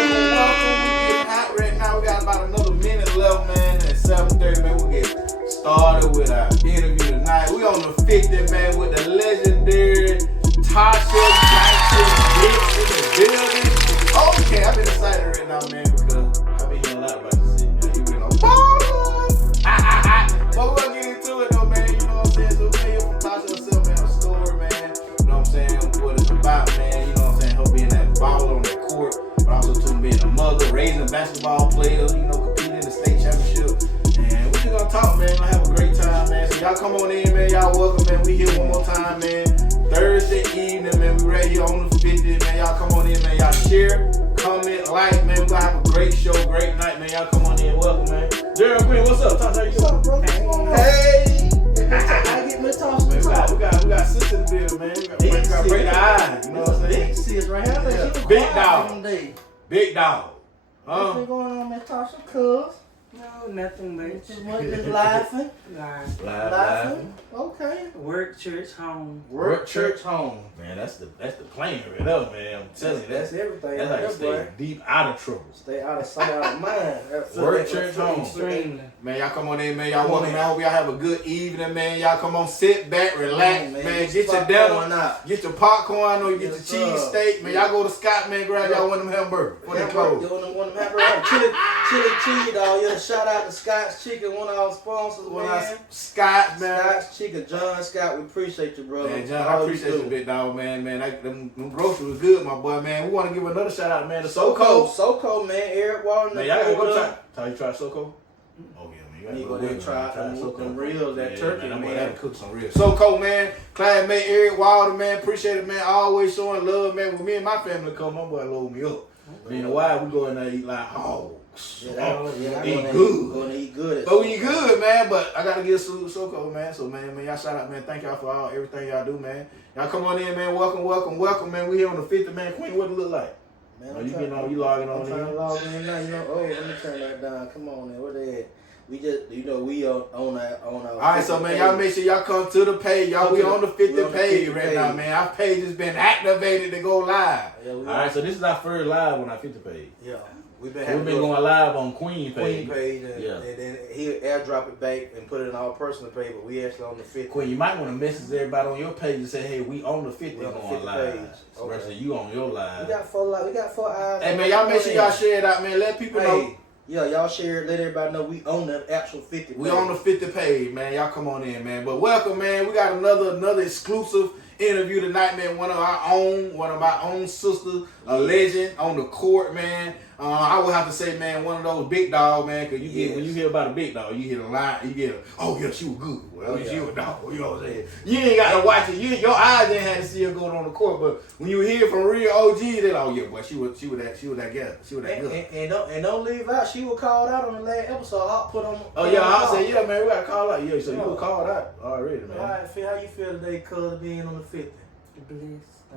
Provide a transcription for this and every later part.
welcome. We getting hot right now. We got about another minute left, man. And at 7:30, man, we get started with our interview tonight. We on the 50, man, with the legendary Tasha Jackson Vicks in the building. Okay, I've been excited right now, man, because I've been hearing a lot about this shit, man. You been on but we're gonna get into it though, man. You know what I'm saying? So we're here from Tasha herself, man, her story, man. You know what I'm saying? What it's about, man. You know what I'm saying? Her being that baller on that court, but also too being a mother, raising basketball players, you know, competing in the state championship. And we're just gonna talk, man. Gonna have a great time, man. So y'all come on in, man. Y'all welcome, man. We here one more time, man. Thursday evening, man. We right here on the 50, man. Y'all come on in, man. Y'all share, comment, like, man. We're gonna have a great show, great night, man. Y'all come on in. Welcome, man. Gerald Quinn, what's up? Tasha, how you doing? What's up, bro? Hey! I get my toss. Man, we got sister in the building, man. We got break the eyes, you know what I'm saying? Big sis right here. Yeah. She was Big quiet dog. them days. Big dog. What's been going on, Miss Tasha? Cuz? No, nothing much. Just laughing. Live. Okay. Work, church, home. Work, church, home. Man, that's the plan right up, man. I'm telling you, That's everything. that's how you right stay there, boy. deep out of trouble. Stay out of sight, out of mind. Work, church, home. Extremely. Man, y'all come on in, man. Y'all want to, man. I hope y'all have a good evening, man. Y'all come on, sit back, relax, man. Get your dinner, get your popcorn, or get your cheese steak, man. Y'all go to Scott, man. Grab y'all one of them hamburgers. You want them hamburgers? Chili cheese, dog. Yeah, shout out to Scott's Chicken, one of our sponsors, man. Scott, man. Scott's Chicken, John Scott. We appreciate you, brother. Man, John, I appreciate you, big dog, man. Them groceries was good, my boy, man. We want to give another shout out, man, to SoCo, man. Eric Walden. Man, y'all gotta go try. How you try SoCo? Oh yeah, man. You go there and try them reels, that turkey, man. I gotta cook some reels. SoCo, man. Classmate Eric Wilder, man. Appreciate it, man. Always showing love, man. When me and my family come, my boy load me up. Being a while, we go in there and eat like hogs. Eat good. Gonna eat good. But we eat good, man. But I gotta give SoCo, man. So man, y'all shout out, man. Thank y'all for everything y'all do, man. Y'all come on in, man. Welcome, man. We here on the 50, man. Queen, what it look like? Man, You logging on I'm trying to log in now. Let me turn that down. Come on, man. What they at? We just, we on our. All right, so man, y'all make sure y'all come to the page. Y'all, we on the 50 page right now, man. Our page has been activated to go live. Yeah, all right, so this is our first live on our 50 page. Yeah. We've been going live on Queen page, and then he'll airdrop it back and put it in our personal page, but we actually on the 50. Queen, you might want to message everybody on your page and say, hey, we on the 50 on the going 50 live. page. Versus you on your live. We got four eyes. Hey, man, y'all make sure y'all share it out, man. Let people know. Yeah, y'all share it. Let everybody know we on the actual 50 page. We on the 50 page, man. Y'all come on in, man. But welcome, man. We got another exclusive interview tonight, man. One of my own sisters, a legend on the court, man. I would have to say, man, one of those big dogs, man, because when you hear about a big dog, you hear a line, oh yeah, she was good. Well, she was a dog, you know what I'm saying? You ain't got to watch it. Your eyes didn't have to see her going on the court, but when you hear from real OGs, they're like, oh yeah, boy, she was that girl. She was that good. And don't leave out. She was called out on the last episode. I'll put on. Oh yeah, I'll say, yeah, man, we got to call out. Yeah, so you were called out already, man. All right, how you feel today, cuz, being on the 50?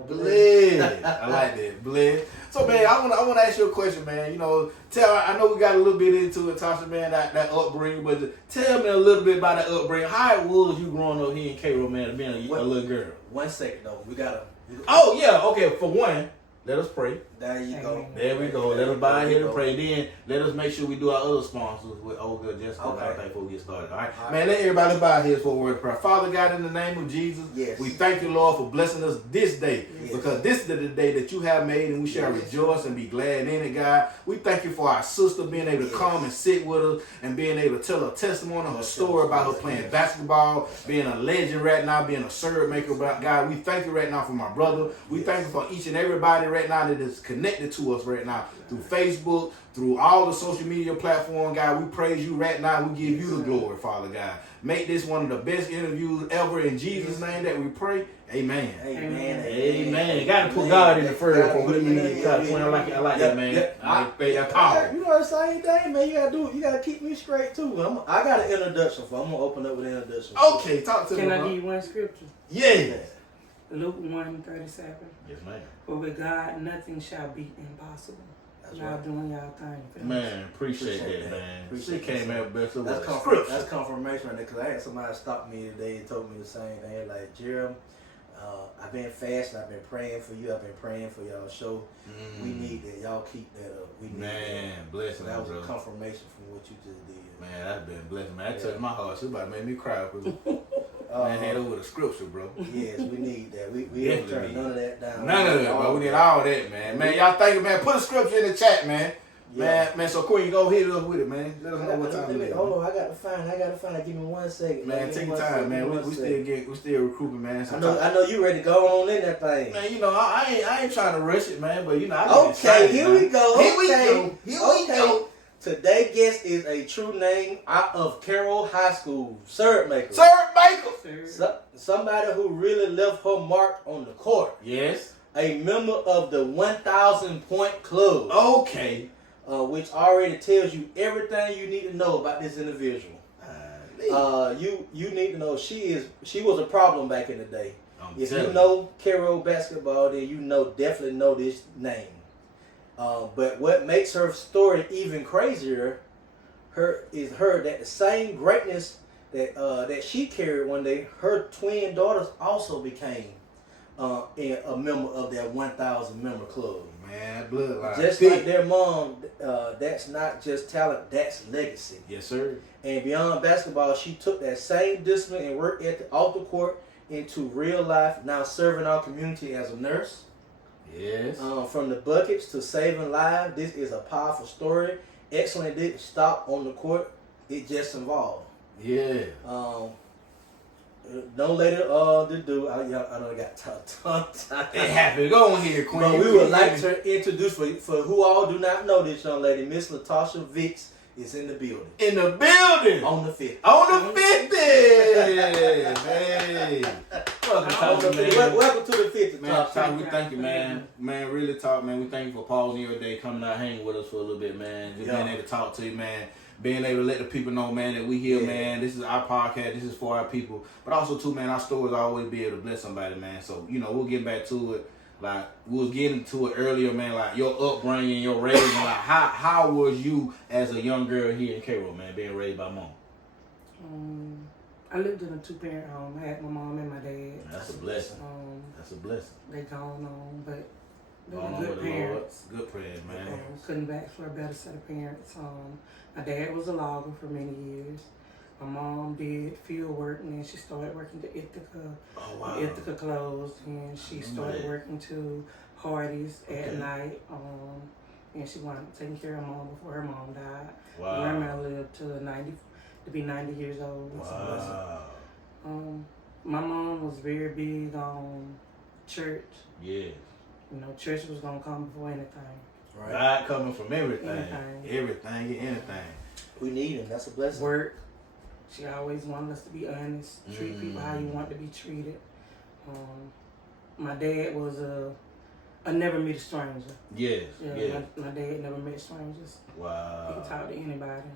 Bled. I like that. Bled. So man, I wanna ask you a question, man. You know, I know we got a little bit into it, Tasha, man, that upbringing, but tell me a little bit about that upbringing. How it was you growing up here in Cairo, man, being a little girl? 1 second though. We gotta. Oh yeah, okay. For one, let us pray. There you go. There we go. Let us bow here to pray. Then let us make sure we do our other sponsors with Olga Jessica before we get started. All right? Man, let everybody bow here for a word of prayer. Father God, in the name of Jesus, we thank you, Lord, for blessing us this day. Because this is the day that you have made, and we shall rejoice and be glad in it, God. We thank you for our sister being able to come and sit with us and being able to tell her testimony, her story about her playing basketball, being a legend right now, being a Syrupmaker, God. We thank you right now for my brother. We thank you for each and everybody right now that is connected to us right now through Facebook, through all the social media platforms, God. We praise you right now. We give you the glory, Father God. Make this one of the best interviews ever in Jesus' name that we pray. Amen. Amen. Got to put God in the first before we get touched. I like that, man. That power. You know the same thing, man. You gotta keep me straight too. I got an introduction for. I'm gonna open up with an introduction. Okay, talk to me. Can I give you one scripture? Yes. Luke 1:37. Yes, ma'am. For with God nothing shall be impossible. Y'all doing y'all thing. Man, appreciate that, man. She came out best of That's confirmation right there, because I had somebody stop me today and told me the same thing. Like, Jeremy, I've been fasting. I've been praying for you. I've been praying for y'all show. We need that. Y'all keep that up. We need that. Blessing. That was bro. a confirmation from what you just did. Man, that's been blessing. Man, that touched my heart. She about to make me cry. Man, hand over the scripture, bro. Yes, we need that. We don't turn none of that down. None of that, bro. We need all that, man. Man, y'all think, man, put a scripture in the chat, man. Yeah. Man, so Queen, go hit us with it, man. Let us know what time it is. Hold on, I gotta find. Give me 1 second. Man, take your time, man. We still recruiting, man. I know you ready to go on in that thing. Man, you know, I ain't trying to rush it, man, but you know, I okay, here we go. Here we go. Today's guest is a true name out of Cairo High School Syrupmaker. Somebody who really left her mark on the court. Yes. A member of the 1,000 Point Club. Okay. Which already tells you everything you need to know about this individual. You need to know she was a problem back in the day. If you know Cairo basketball, then you definitely know this name. But what makes her story even crazier, is that the same greatness that she carried one day, her twin daughters also became a member of that 1,000 member club. Man, bloodline. Just like their mom, that's not just talent, that's legacy. Yes, sir. And beyond basketball, she took that same discipline and work ethic off the court into real life, now serving our community as a nurse. Yes. From the buckets to saving lives, this is a powerful story. Excellent didn't stop on the court, it just involved. Yeah. No later to do. I know I got time. It happened. Go on here, Queen. But we would like to introduce for who all do not know this young lady, Miss Latasha Vicks is in the building. In the building. On the 50. On the 50. Hey. Welcome to the 50. Man, we thank you, man. Man, really talk, man. We thank you for pausing your day, coming out, hanging with us for a little bit, man. Just being able to talk to you, man. Being able to let the people know, man, that we here, man. This is our podcast. This is for our people. But also, too, man, our stories always be able to bless somebody, man. So, you know, we'll get back to it. Like, we was getting to it earlier, man, like your upbringing, your raising. Like, how was you as a young girl here in Cairo, man, being raised by mom? I lived in a 2-parent home. I had my mom and my dad. That's a blessing. That's a blessing. They gone on, but they Gone were on good with the parents. Lord. Good prayers, man. Couldn't ask for a better set of parents. My dad was a logger for many years. My mom did field work, and then she started working to Ithaca. Oh, wow. Ithaca closed, and she started working to Hardee's at night. And she wanted to take care of mom before her mom died. Wow. Grandma lived to be 90 years old. Wow. My mom was very big on church. Yeah. You know, church was gonna come before anything. Right. God coming from everything. Anything. Anything. We need him. That's a blessing. Work. She always wanted us to be honest, treat people how you want to be treated. My dad was a never meet a stranger. Yes. Yeah. My dad never met strangers. Wow. He could talk to anybody.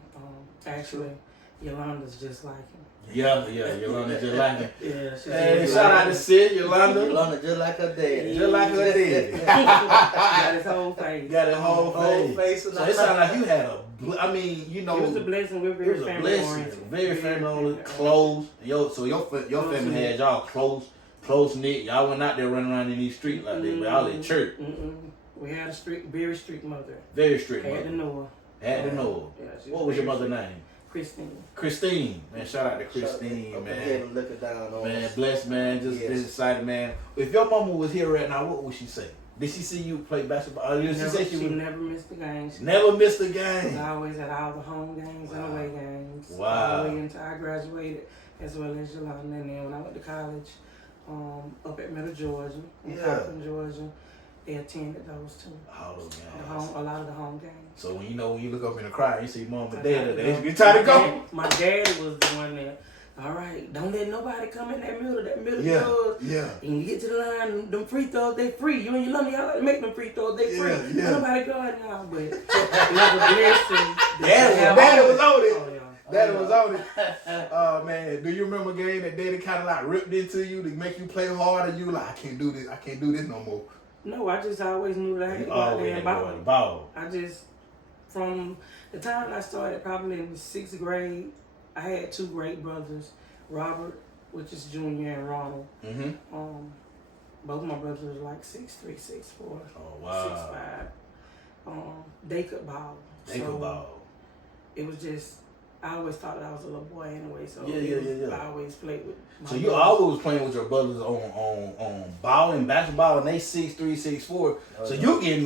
Actually, Yolanda's just like him. Yeah, Yolanda just like him. Yeah, she's Hey, shout out to Sid, Yolanda. Yolanda just like her dad. Just like her dad. Got his whole face. Got his whole face. So it sounded like you had it was a blessing. We're very family oriented. Very family oriented. Close. So your family had y'all close knit. Y'all went out there running around in these streets like that, but y'all in church. We had a very strict mother. Very strict mother. Had to know her. Had to know her. Yeah, what was your mother's name? Christine. Man, shout out to Christine, man. Look it down on man, blessed, man. Just excited, man. If your mama was here right now, what would she say? Did she see you play basketball? She never missed a game. Never missed a game. I always had all the home games and away games. Wow. All the way until I graduated, as well as Yolanda. And then when I went to college, up at Middle Georgia, in Compton, Georgia, they attended those too. All those games. A lot of the home games. So when you look up in the crowd, you see mom and dad. You try to go. My daddy was the one that. All right, don't let nobody come in that middle throws. Yeah. And you get to the line, them free throws, they free. You and your Yolanda, y'all like to make them free throws, they free. Yeah. Nobody go out now, but it was a blessing. Daddy was on it. Oh, yeah. Daddy was on it. Oh, man. Do you remember a game that daddy kind of like ripped into you to make you play harder? You like, I can't do this no more. No, I just always knew that I had to go out there and ball. I just, from the time I started, probably in the 6th grade, I had 2 great brothers, Robert, which is junior, and Ronald. Both my brothers was like 6'3", 6'4", Oh wow. 6'5". They could ball. They could ball. It was just, I always thought that I was a little boy anyway, so Yeah. I always played with my So you brothers. always was playing with your brothers on ball and basketball, and they 6'3", 6'4". So you getting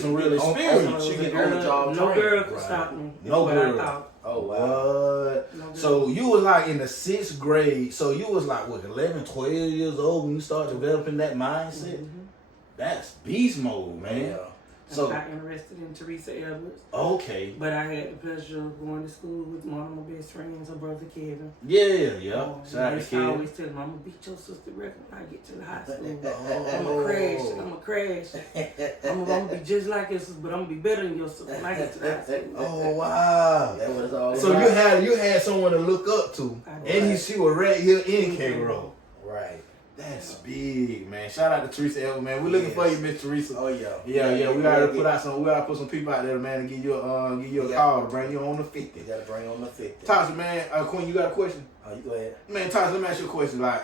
some real experience. You get No girl could stop me. No girl. I thought. Oh wow. What? No girl. So you was like in the 6th grade. So you was like what, 11, 12 years old when you started developing that mindset. Mm-hmm. That's beast mode, man. Yeah. So I'm not interested in Teresa Edwards. okay. But I had the pleasure of going to school with one of my best friends, her brother Kevin. Yeah. Shout out to I Kid. always tell him, I'm going to beat your sister record when I get to the high school. Oh. I'm going to crash. I'm going to be just like your sister, but I'm going to be better than your sister when I get to the high school. Oh wow. That's what it's all So about. you had someone to look up to, and she was right here in Cairo. Right. That's big, man. Shout out to Teresa Elton, man. We're looking for you, Miss Teresa. Oh yeah. Yeah. We gotta put some people out there, man, to give you a call to bring you on the 50. You gotta bring on the 50. Tasha, man, Queen, you got a question? Oh, you go ahead. Man, Tasha, let me ask you a question. Like,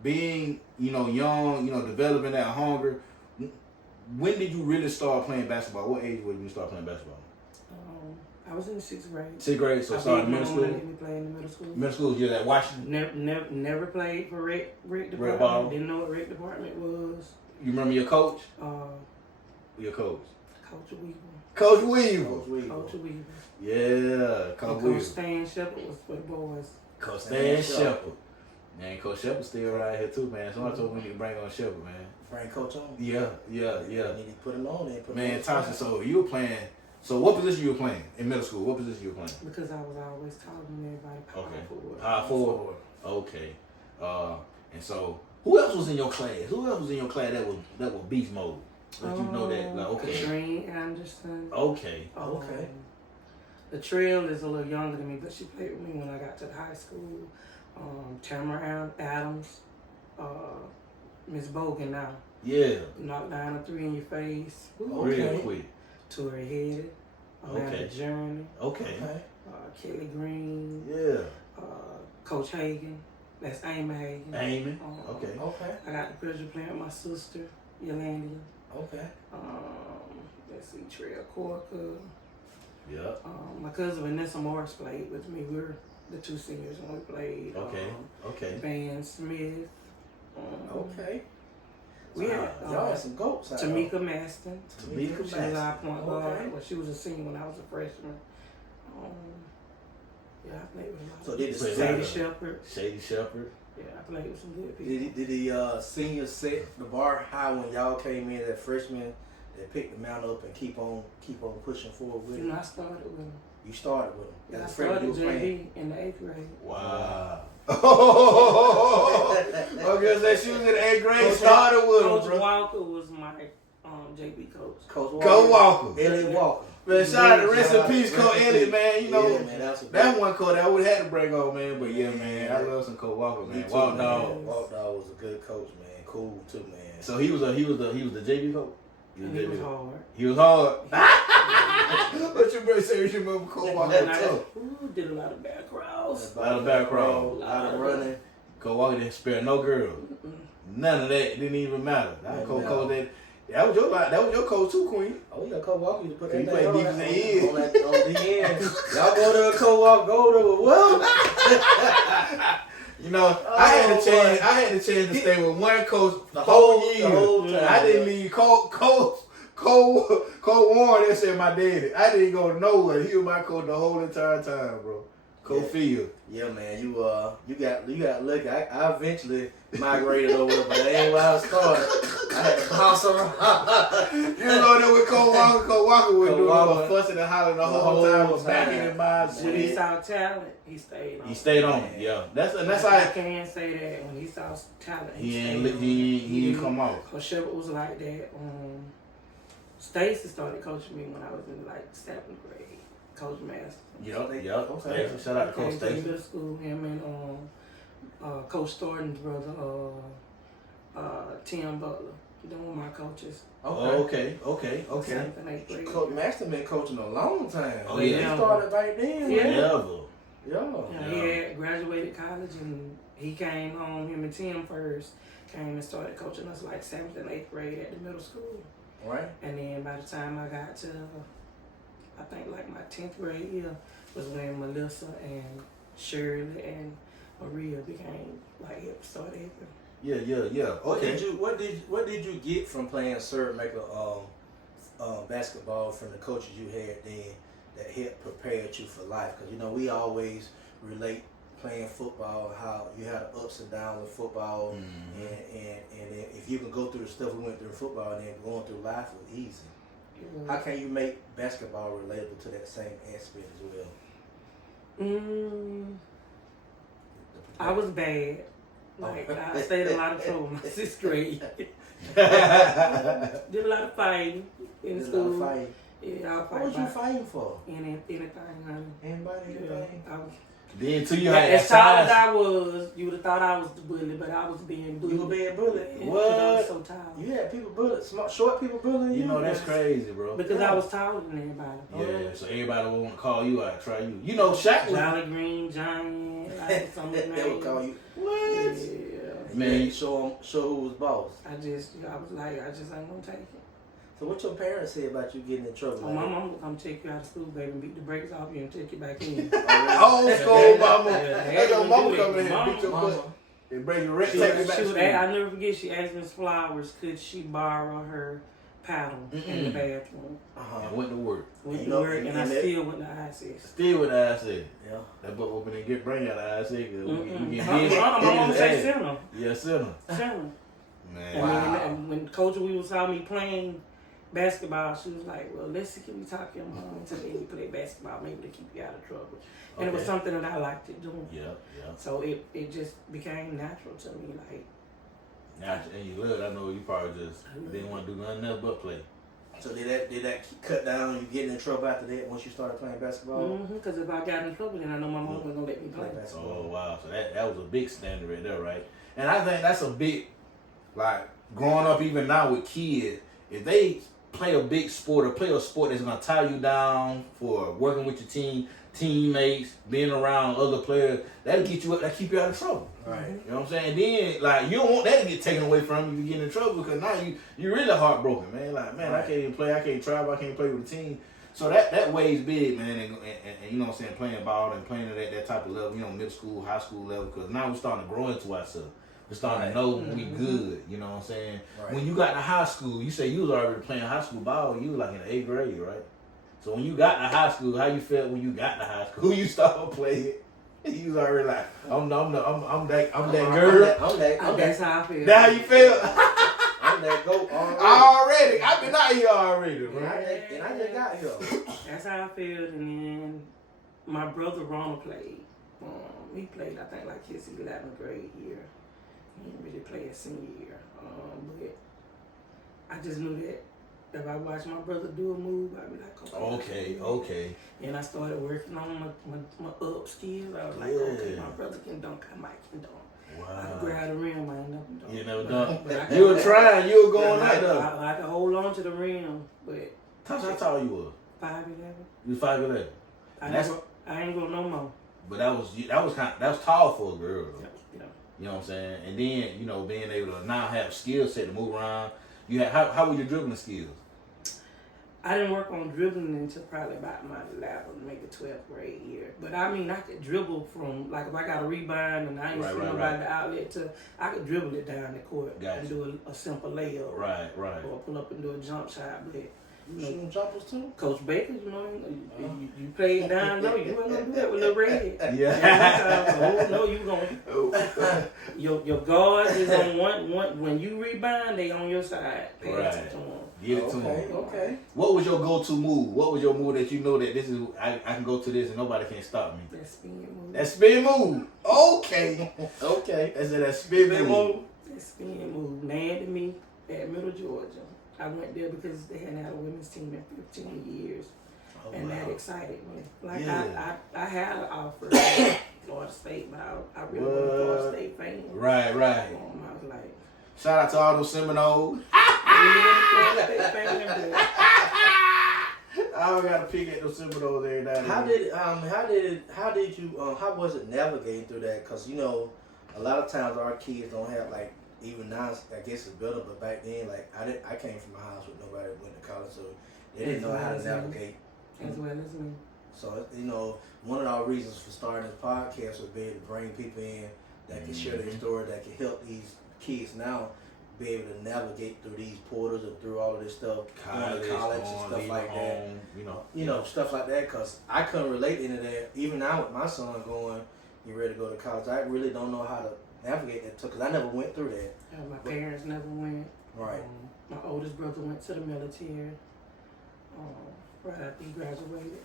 being, young, developing that hunger. When did you really start playing basketball? What age was you start playing basketball? I was in the 6th grade. 6th grade, so started middle school. Let me play in the middle school. Middle school, you at Washington. Never played for rec department. ball. Didn't know what rec department was. You remember your coach? Coach Your coach. Weaver. Coach Weaver. Coach Weaver. Yeah, Coach And Weaver. Coach Stan Shepard was for the boys. Coach Stan Shepard. Man, Coach Shepard still right here too, man. Somebody told me we need to bring on Shepard, man. Bring Coach on. Yeah. You need to put him on there. Man, Tasha, so you were playing. So what position you were playing in middle school? What position you were playing? Because I was always taller than everybody. Okay. Forward. Power forward. Okay. And so who else was in your class? Who else was in your class that was beast mode? Let you know that, like, okay. Katrine Anderson. Okay. Okay. The Trail is a little younger than me, but she played with me when I got to the high school. Tamara Adams, Miss Bogan now. Yeah. Knocked down a 3 in your face. Real quick. To her head. Amanda Journey. Okay. Kelly Green. Yeah. Coach Hagan. That's Amy Hagan. Amy. Okay. I got the pleasure of playing with my sister, Yolanda. Okay. Let's see, Trail Corker. Yeah. My cousin Vanessa Morris played with me. We were the 2 seniors when we played. Okay. Van Smith. Okay. We had y'all had some goats out Tamika Maston. Tamika She was our point guard. Well, she was a senior when I was a freshman. I played with a lot. So did Sadie Shepherd. Shady Shepherd. Yeah, I played with some good people. Did the seniors set the bar high when y'all came in as freshmen? They picked the mount up and keep on pushing forward with it. I started with them. You started with them. Yeah, I As a freshman, started you was playing. JV in the 8th grade. Wow. Okay, so she was in 8th grade. Started with him, Coach bro. Walker was my JV coach. Coach Walker. Go Walker. Elliot Walker. Man, shout out to rest in peace, Coach Elliott, man. Man, that one coach I would have had to bring on, man. But yeah, man, I love some Coach Walker, man. Walk Dog. Walk Dog was a good coach, man. Cool too, man. So he was the JV coach. He was hard. He was hard. What you bro say? You remember Coach Walker? Did a lot of back rolls. A lot of back rolls. A lot of running. Coach Walker didn't spare no girl. None of that didn't even matter. That was your coach too, Queen. Oh yeah, Coach Walker, you put that He played on defense end. on the end. Y'all go to Coach Walker, go to well. I had a chance to stay with one coach the whole year. I didn't leave Coach Warren. That said my daddy. I didn't go nowhere. He was my coach the whole entire time, bro. Coach Field. Yeah, man, you got lucky. I eventually migrated over, but that ain't where I started. I had to bounce around. You know that with Coach Walker was doing fussing and hollering the whole time, was backing in my When shit. he saw talent, he stayed on. He stayed on. Yeah, that's how I can say that when he saw talent, he didn't come out. Coach Shepard was like that. Stacy started coaching me when I was in like 7th grade. Coach Master. Yep. Okay. Shout out to Coach Stacy. Middle school, him and Coach Thornton's brother, Tim Butler. Them were my coaches. Okay. Seventh and 8th grade. Coach Master been coaching a long time. Oh yeah. He started right then. Yeah, he had graduated college and he came home. Him and Tim first came and started coaching us like 7th and 8th grade at the middle school. Right. And then by the time I got to, I think like my 10th grade year was when Melissa and Shirley and Maria became like started helping. Yeah. Okay. What did you get from playing Syrupmaker basketball from the coaches you had then that helped prepare you for life? Because you know we always relate playing football, how you had the ups and downs of football, and if you can go through the stuff we went through in football, and then going through life was easy. How can you make basketball relatable to that same aspect as well? I was bad. Like I stayed in a lot of trouble in my 6th grade. Did a lot of fighting in school. Yeah, I was what was you fighting for? Anything, honey. Anything? I was. Then too, you had as tall as I was, you would have thought I was the bully, but I was being bullied. You were being bullied? Yeah, What? I was so tall. You had people bullying, short people bullying you? You know, that's crazy, bro. Because I was taller than everybody. Yeah, so everybody would want to call you out, try you. You know, Shaq was... Jolly Green, Giant, they would call you. What? Yeah. Man, show who was boss. I just ain't gonna take it. So what your parents say about you getting in trouble? So my mama will come take you out of school, baby, and beat the brakes off you and take you back in. Old school mama. Yeah, That's your mama coming in here and Mama. beat your butt. And bring your rent, She take you back to would school. I'll never forget, she asked Miss Flowers, could she borrow her paddle in the bathroom. And went to work. Went to work, and I still went to ISS. Still with ISS. Yeah. That book open and get bring out of ISS. We get My mama say center. Yeah, center. Center. Man. Wow. And when Coach Weaver saw me playing basketball, she was like, well, let's see, can we talk your mom until then you play basketball, maybe to keep you out of trouble. And it was something that I liked to do. Yeah. So it just became natural to me, like. Natural, and you loved. I know you probably just didn't want to do nothing else but play. So did that cut down you getting in trouble after that once you started playing basketball? Because if I got in trouble, then I know my mom wasn't gonna let me play basketball. Oh wow, so that was a big standard right there, right? And I think that's a big, like growing up even now with kids, if they play a big sport or play a sport that's gonna tie you down for working with your teammates, being around other players, that'll get you up, that keep you out of trouble. Right. You know what I'm saying? And then like you don't want that to get taken away from you if you get in trouble, because now you're really heartbroken, man. Like, man, right. I can't even play, I can't travel, I can't play with the team. So that weighs big, man, and you know what I'm saying, playing ball and playing at that type of level, you know, middle school, high school level, because now we're starting to grow into ourselves. We're starting to know we good, you know what I'm saying? Right. When you got to high school, you say you was already playing high school ball, you was like in the 8th grade, right? So when you got to high school, how you felt when you got to high school? Who you started playing? You was already like, I'm that girl. That's how I feel. That's how you feel? I'm that goat already. I've been out here already, right? And I just got here. That's how I feel. And then my brother Ronald played. He played, I think, like his 11th grade year. He didn't really play his senior year. But I just knew that if I watched my brother do a move, I'd be like, okay. And I started working on my up skills. I was like, okay, my brother can dunk, I might can dunk. Wow. I could grab the rim, I ain't never dunk. You never dunk. You were trying, you were going out there. I could hold on to the rim, but. Tasha, how tall you was? 5'11". You 5'11". I ain't going no more. But that was tall for a girl though. Yeah. You know what I'm saying? And then, you know, being able to now have skill set to move around. You had how were your dribbling skills? I didn't work on dribbling until probably about my 11th, maybe 12th grade year. But I mean, I could dribble from, like if I got a rebound and I ain't see nobody the outlet I could dribble it down the court and do a simple layup. Right. Or pull up and do a jump shot. But you shooting jumpers too? Coach Baker, you know, you played down low. You wasn't gonna do that with Lil Red. Yeah. No, you gonna. Your guard is on one. When you rebound, they on your side. Pay attention to them. Get it to him. Okay. What was your go-to move? What was your move that you know that this is I can go to this and nobody can stop me? That spin move. That spin move. Okay. That's that spin move. That spin move landed me at Middle Georgia. I went there because they hadn't had a women's team in 15 years. And that excited me. Like I had an offer at Florida State, but I really wasn't a Florida State fan. Right. I was like, shout out to all those Seminoles. I gotta pick at those Seminoles every night. How was it navigating through that? Because you know, a lot of times our kids don't have like even now, I guess it's better. But back then, like I came from a house with nobody that went to college, so they didn't know how to navigate. As well as me. So one of our reasons for starting this podcast was be able to bring people in that can share their story, that can help these kids now be able to navigate through these portals and through all of this stuff, going to college and stuff like that. Stuff like that. Cause I couldn't relate into that. Even now with my son going, you ready to go to college? I really don't know how to navigate that because I never went through that. My parents never went. Right. My oldest brother went to the military. Right after he graduated.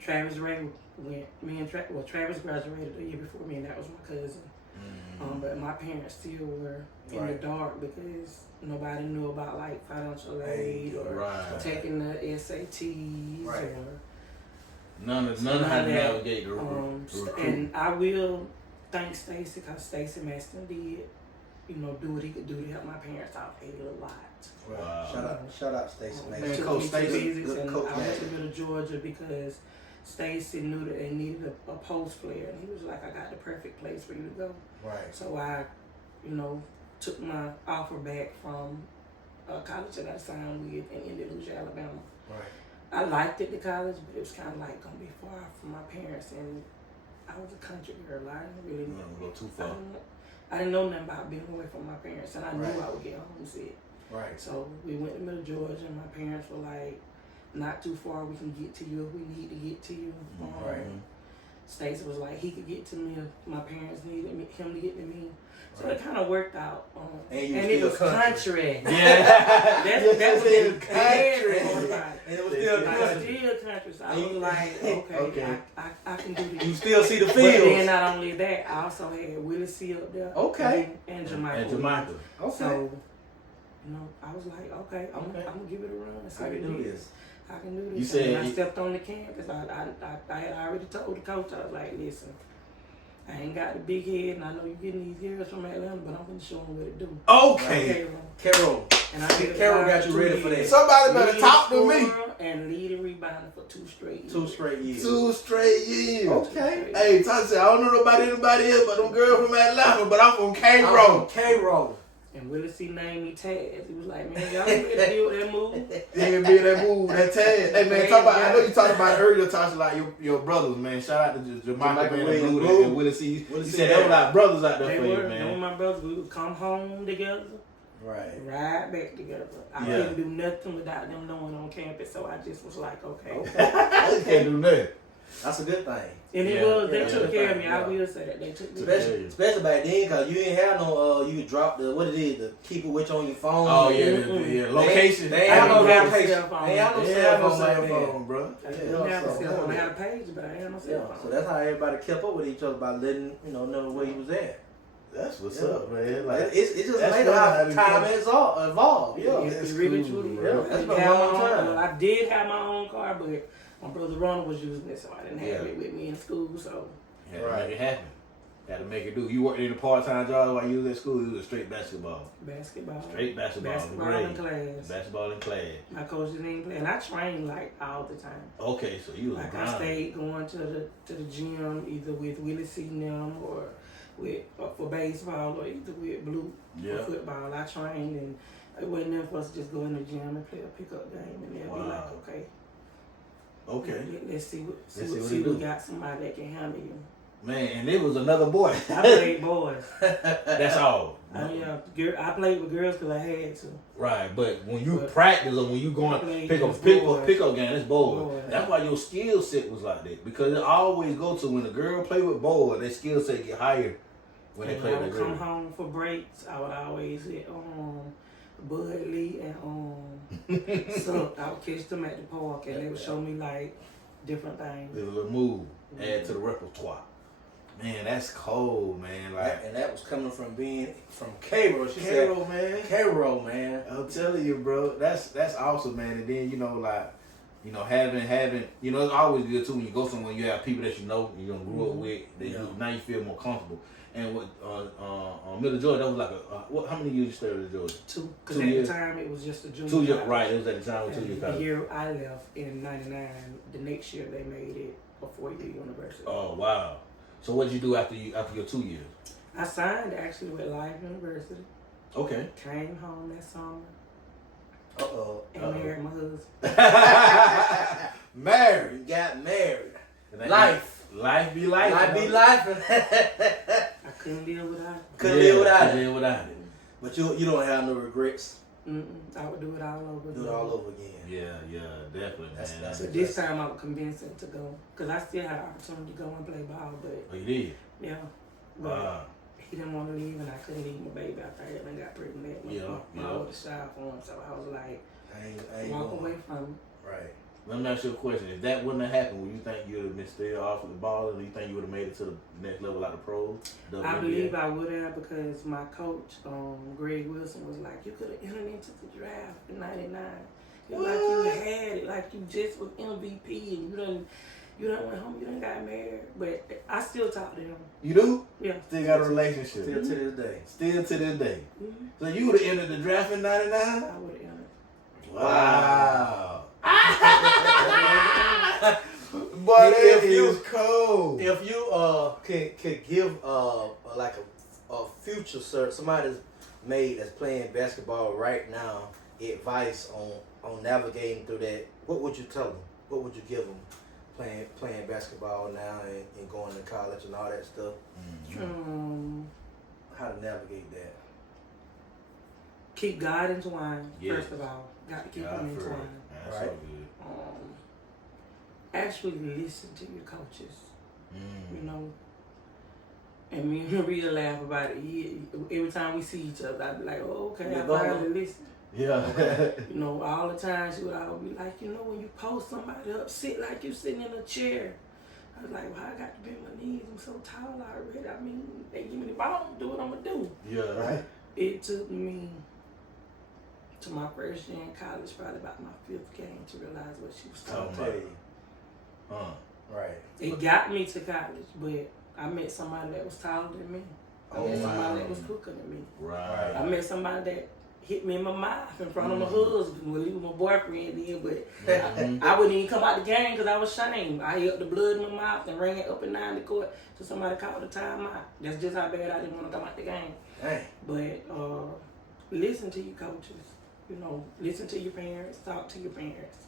Travis Ray went. Travis graduated the year before me, and that was my cousin. But my parents still were in the dark because nobody knew about like financial aid or taking the SATs or none of how to navigate the and I will thank Stacy because Stacy Maston did, do what he could do to help my parents out a lot. Wow. Shout out Stacy Maston. Coach Stacy. And I went to go to Georgia because Stacy knew that they needed a post player, and he was like, I got the perfect place for you to go. Right. So I, took my offer back from a college that I signed with in Indiana, Alabama. Right. I liked it, the college, but it was kind of like going to be far from my parents, and I was a country girl. I didn't really go too far. I didn't know nothing about being away from my parents, and I knew I would get homesick. Right. So we went to middle Georgia, and my parents were like, not too far, we can get to you if we need to get to you. Right. Stacey was like, he could get to me if my parents needed him to get to me. So it kind of worked out. And it was country. Yeah. That's what it was. Country. And it was still country. So I was like, okay. I can do this. You still see the fields. But then not only that, I also had Willie C up there. Okay. And Jamaica. Okay. So, I was like, okay, I'm going to give it a run. I can do this. I can do this. You said when I stepped on the campus, I had already told the coach, I was like, listen, I ain't got the big head, and I know you're getting these girls from Atlanta, but I'm going to show them what to do. Okay. Carol. And Carol got you ready for that. Somebody better talk to me. And lead a rebounder for 2 straight years. 2 straight years. 2 straight years. Okay. Hey, Tasha, I don't know anybody else but them girls from Atlanta, but I'm from Cairo. Cairo. And Willie C named me Taz. He was like, man, y'all ready to deal with that move? That Taz. Hey, man, I know you talked about earlier, Tasha, like your brothers, man. Shout out to Jamaica, man, and Willie C. You said they were like brothers out there for you, man. They were my brothers. We would come home together. Right. Ride back together. I couldn't do nothing without them knowing on campus, so I just was like, okay. I can't do nothing. That's a good thing. And they took care of me. I will say that they took care of me. Especially back then, because you didn't have no, you could drop the keep it with you on your phone. Oh, yeah. Location. They ain't have no location. They ain't have no cell phone, bro. I didn't have a cell phone. I had a page, but I didn't have no cell phone. So that's how everybody kept up with each other by letting, know where you was at. That's what's up, man. Like, it's just amazing how time has evolved. Yeah. It's really truly. That's been a long time. I did have my own car, but my brother Ronald was using it, so I didn't have it with me in school. So had to make it happen. Had to make it do. You worked in a part-time job while you was at school. You was straight basketball. Straight basketball. Basketball in class. Basketball in class. My coach didn't play, and I trained like all the time. Okay, so you was like I stayed going to the gym either with Willie C. or with for baseball or either with Blue for football. I trained, and it wasn't enough for us to just go in the gym and play a pickup game, and they'll be like, okay, let's see we got somebody that can handle you. Man, and it was another boy. I played boys. That's all. I played with girls because I had to. Right, but when you practice or when you go and pick up game, it's boys. That's why your skill set was like that. Because it always go to when a girl play with boys, their skill set get higher when they play with girls. I would come home for breaks. I would always hit Bud Lee and so I would catch them at the park, and they would show me like different things. There's a little move, add to the repertoire. Man, that's cold, man. Like, and that was coming from being from Cairo. Cairo, man. I'm telling you, bro. That's awesome, man. And then having it's always good too when you go somewhere you have people that you grew up with that now you feel more comfortable. And with Middle Georgia, that was like how many years you stayed at Georgia? 2. Because at the time it was just a junior. 2 years, right? It was at the time with 2 years. The year I left in '99, the next year they made it a 4-year university. Oh wow! So what did you do after your 2 years? I signed actually with Life University. Okay. Came home that summer. And married my husband. Married. You got married. Life be life. Life be life. I couldn't live without it. Couldn't live without it. But you don't have no regrets. I would do it all over again. Do it all over again. Yeah, definitely. That's but this time I would convince him to go. Because I still had an opportunity to go and play ball. But oh, you did? Yeah. But he didn't want to leave, and I couldn't leave my baby after I had got pregnant. My oldest child for him. So I was like, I ain't walk going. away from him. Right. Let me ask you a question. If that wouldn't have happened, would you think you would have been still off of the ball, or do you think you would have made it to the next level like the pros? I believe I would have, because my coach, Greg Wilson, was like, you could have entered into the draft in '99. Like you had it, like you just was MVP, and you done went home, you done got married. But I still talk to him. You do? Yeah. Still got a relationship. Still to this day. Still to this day. Mm-hmm. So you would have entered the draft in '99? I would have entered. Wow. But if you cold. If you could give like a future somebody that's playing basketball right now advice on navigating through that, what would you tell them? What would you give them playing basketball now and going to college and all that stuff? How to navigate that? Keep God entwined, first of all. Got to keep him entwined. That's so good. Actually listen to your coaches, you know. And me and Rhea laugh about it. Every time we see each other, I'd be like, oh, okay, I finally listen. Yeah. You know, all the time she would always be like, you know, when you post somebody up, sit like you sitting in a chair. I was like, well, I got to bend my knees. I'm so tall already. I mean, they give me the ball, do what I'm going to do. Yeah, right. It took me to my first year in college, probably about my 5th game, to realize what she was talking about. Right. It got me to college, but I met somebody that was taller than me. I met somebody that was quicker than me. Right. I met somebody that hit me in my mouth in front of my husband. Well, he was my boyfriend then, but I wouldn't even come out the game because I was ashamed. I held the blood in my mouth and ran it up and down the court till somebody called the timeout. That's just how bad I didn't want to come out the game. Dang. But listen to your coaches. You know, listen to your parents. Talk to your parents.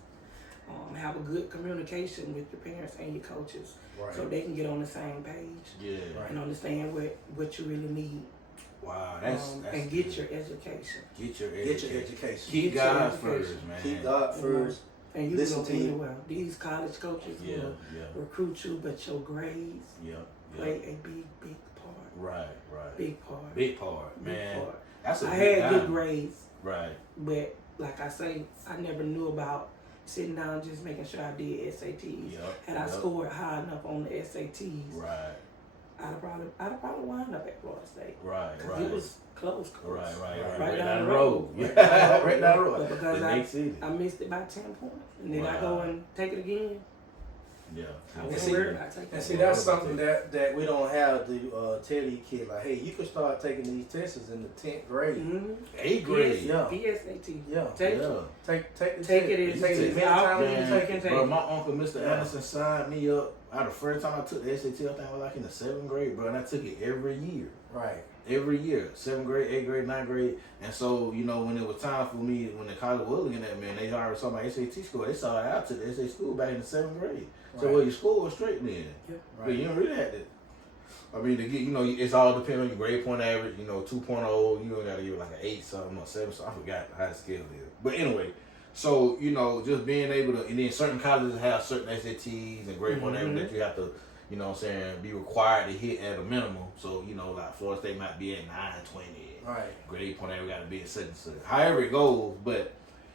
Have a good communication with your parents and your coaches, so they can get on the same page. Yeah. And understand what you really need. Wow, that's and get your education. Get your education. Keep God first, man. Keep God first. And you listen know to you. well. These college coaches will recruit you, but your grades play a big part. Right. Big part, man. Part. That's a I had good grades. Right. But like I say, I never knew about sitting down just making sure I did SATs. Had I scored high enough on the SATs, right, I'd probably wind up at Florida State. Right. It was close. Right down the road. Right down the road. But because I missed it by 10 points, and then I go and take it again. Yeah. And see, that's something that we don't have to tell these kids, like, hey, you can start taking these tests in the 10th grade. 8th grade. PSAT. Yeah. Take it. Bro, my uncle, Mr. Anderson, signed me up. The first time I took the SAT, I think I was like in the 7th grade, bro, and I took it every year. Right. Every year, 7th grade, 8th grade, 9th grade. And so, you know, when it was time for me, when the college was looking at me, and they already saw my SAT score, they saw it out to the SA school back in the 7th grade. So, well, your score was straight then. Yeah. But you don't really have to. I mean, to get, you know, it's all depending on your grade point average. You know, 2.0, you don't got to give like an 8 something or 7 something. I forgot how the scale is. But anyway, so, you know, just being able to, and then certain colleges have certain SATs and grade point average that you have to, you know what I'm saying, be required to hit at a minimum. So, you know, like Florida State might be at 920. Right. Grade point average got to be at such and such. However it goes, but,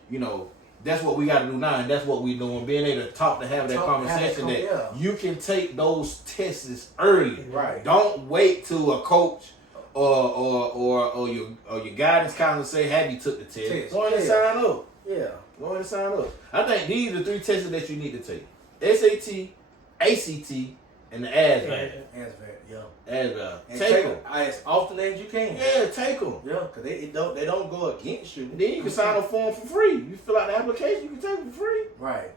you know, that's what we got to do now, and that's what we're doing. Being able to talk, to have that conversation that you can take those tests early. Right. Don't wait till a coach or your guidance counselor say, "Have you took the test?" Go ahead and sign up. Yeah. Go ahead and sign up. I think these are the 3 tests that you need to take: SAT, ACT, and the ASVAB. ASVAB. Take them as often as you can. Yeah, take them. Yeah, because they don't go against you. Then you can sign a form for free. You fill out the application, you can take it for free. Right.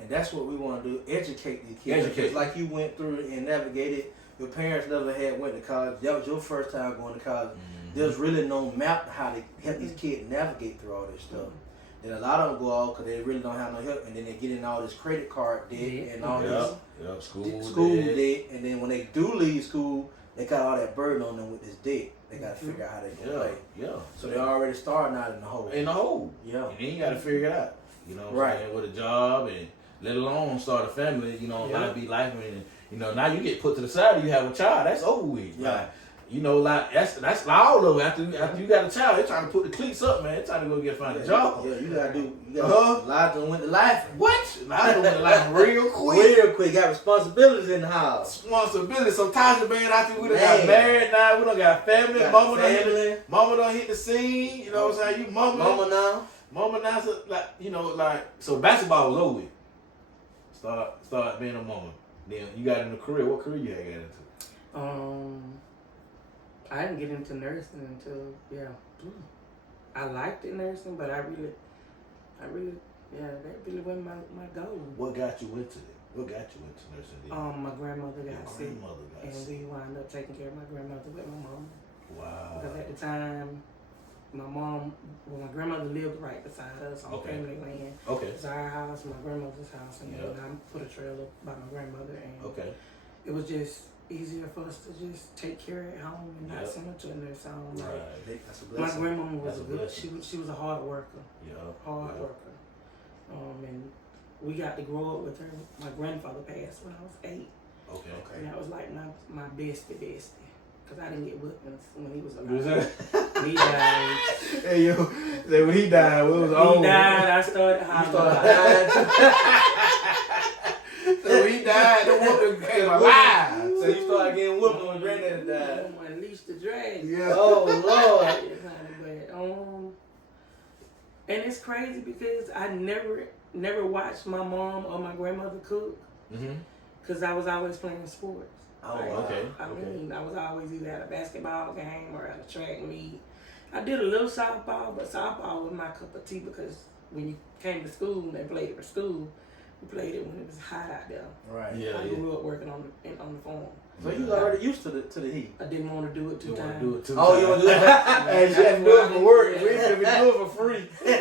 And that's what we want to do: educate these kids. Just like you went through and navigated your parents never had went to college. That was your first time going to college. There's really no map how to help these kids navigate through all this stuff. Then a lot of them go off because they really don't have no help, and then they get in all this credit card debt and all this school debt. And then when they do leave school, they got all that burden on them with this debt. They got to figure out how they gonna pay. Yeah. So they're already starting out in the hole. Yeah. And then you got to figure it out. You know what I'm saying? With a job and let alone start a family. You know, life be life. And, you know, now you get put to the side. You have a child. That's over with. Yeah. Like, you know, like that's all of it. After you got a child, they're trying to put the cleats up, man. They're trying to go find a job. Yeah, you gotta Elijah went to life. What? Elijah went to life real quick. Real quick. Got responsibilities in the house. Responsibility. So Tasha, man, after we done got married now, we done got family. Mama done hit the scene. You know what I'm saying? You mama now. Mama now, so, like, you know, like, so basketball was over with. Start being a mama. Then you got into career. What career you had got into? I didn't get into nursing until I liked it nursing, but I really that really wasn't my goal. What got you into it? What got you into nursing? My grandmother got sick, and we wound up taking care of my grandmother with my mom. Wow. Because at the time, my grandmother lived right beside us on family land. Okay. It's our house, my grandmother's house, and then I put a trailer by my grandmother, and it was just easier for us to just take care at home and not send her to a nurse home. Like, that's a blessing. My grandmama was she was a hard worker. Hard worker. And we got to grow up with her. My grandfather passed when I was 8. Okay. And that was like my bestie. Because I didn't get whipped when he was alive. He died. Hey, yo. Say when he died, what was He died, I started hollering. So when he died, the woman came alive. So you started getting whooped when granddaddy died. Unleashed the dragon. Yeah. Oh, Lord. And it's crazy because I never watched my mom or my grandmother cook. Because I was always playing sports. Oh, okay. I mean, I was always either at a basketball game or at a track meet. I did a little softball, but softball was my cup of tea because when you came to school and they played it for school, we played it when it was hot out there. Right. Yeah. I grew up working on the farm. So you was already used to the heat. I didn't want to do it two times. You want to do it? Hey, you had to do it for work. We didn't even do it for free. Yeah.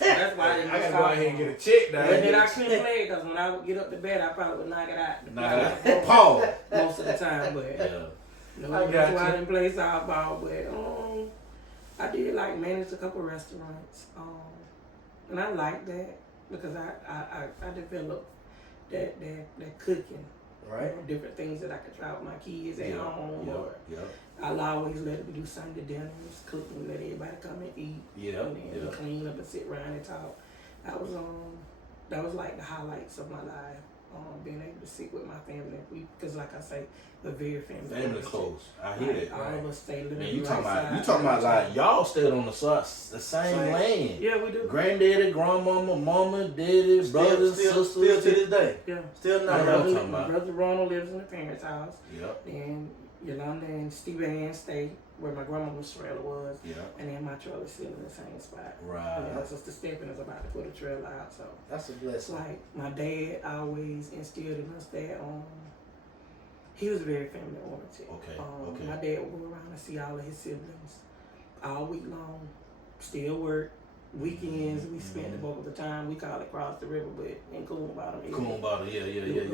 That's why I didn't. I gotta go out here and get a check now. But then I couldn't play it because when I would get up to bed, I probably would knock it out. Paul. Most of the time, but that's why I didn't play softball. But I did like manage a couple restaurants, and I liked that because I developed that cooking. Right. Different things that I could try with my kids at home. I'll always let them do Sunday dinners, cook and let everybody come and eat. And then we clean up and sit around and talk. That was like the highlights of my life. Being able to sit with my family. Because like I say, we're very family close. I hear that. All of us stay living. Man, you talking about like y'all stayed on the same land. Yeah, we do. Granddaddy, grandmama, mama, daddy, brothers, sisters. Still to this day. Yeah. Still not. My brother Ronald lives in the parents' house. Yep. And Yolanda and Steve Ann stay where my grandmother's trailer was. Yeah. And then my trailer's still in the same spot. Right. And my sister Stephanie is about to put a trailer out. So that's a blessing. Like my dad always instilled in us that he was very family oriented. Okay. My dad would go around and see all of his siblings all week long. Still work. Weekends we spent the bulk of the time. We call it cross the river, but in Coon Bottom. Yeah.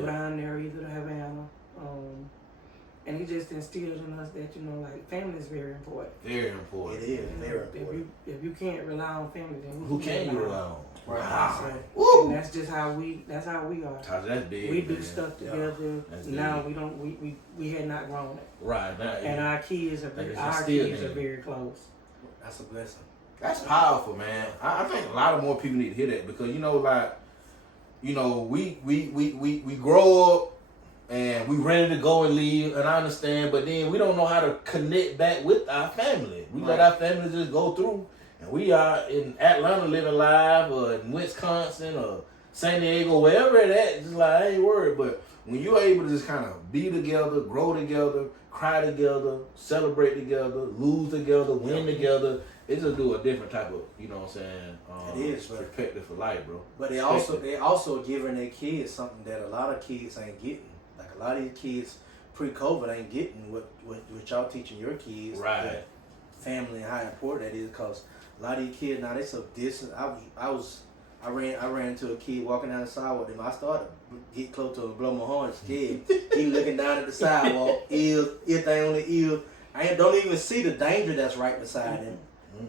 Around there, either to Havana. And he just instilled in us that, like, family is very important. Very important. It is very important. If you can't rely on family, then who can you rely on? Right. Wow. And that's just how we are. That's big. We do stuff together. Now we don't. We had not grown it. Right. And our kids are very close. That's a blessing. That's powerful, man. I think a lot of more people need to hear that because we grow up. And we ready to go and leave, and I understand, but then we don't know how to connect back with our family. We let our family just go through, and we are in Atlanta living live, or in Wisconsin, or San Diego, wherever it at, just like, I ain't worried. But when you're able to just kind of be together, grow together, cry together, celebrate together, lose together, win together, it just do a different type of, you know what I'm saying? It is, perspective for life, bro. But they also giving their kids something that a lot of kids ain't getting. like a lot of these kids pre-COVID ain't getting what y'all teaching your kids. Right. Family and how important that is, because a lot of these kids now they so distant. I ran into a kid walking down the sidewalk, and I started to get close to him, blow my horn, scared. He looking down at the sidewalk, ear thing on the ear. I don't even see the danger that's right beside him,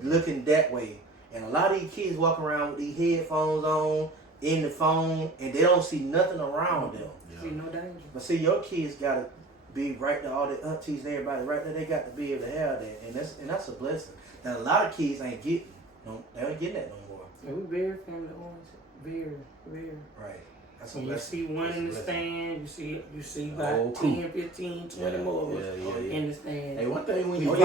looking that way. And a lot of these kids walking around with these headphones on, in the phone, and they don't see nothing around them. Yeah. See no danger. But see, your kids gotta be right there, all the aunties and everybody right there. They got to be able to have that, and that's a blessing. And a lot of kids ain't getting, they ain't getting that no more. Yeah, we very family oriented, very. Right. That's when you see one in the stand, you see about 10, 15, 20 more of us in the stand. Hey, one thing when you see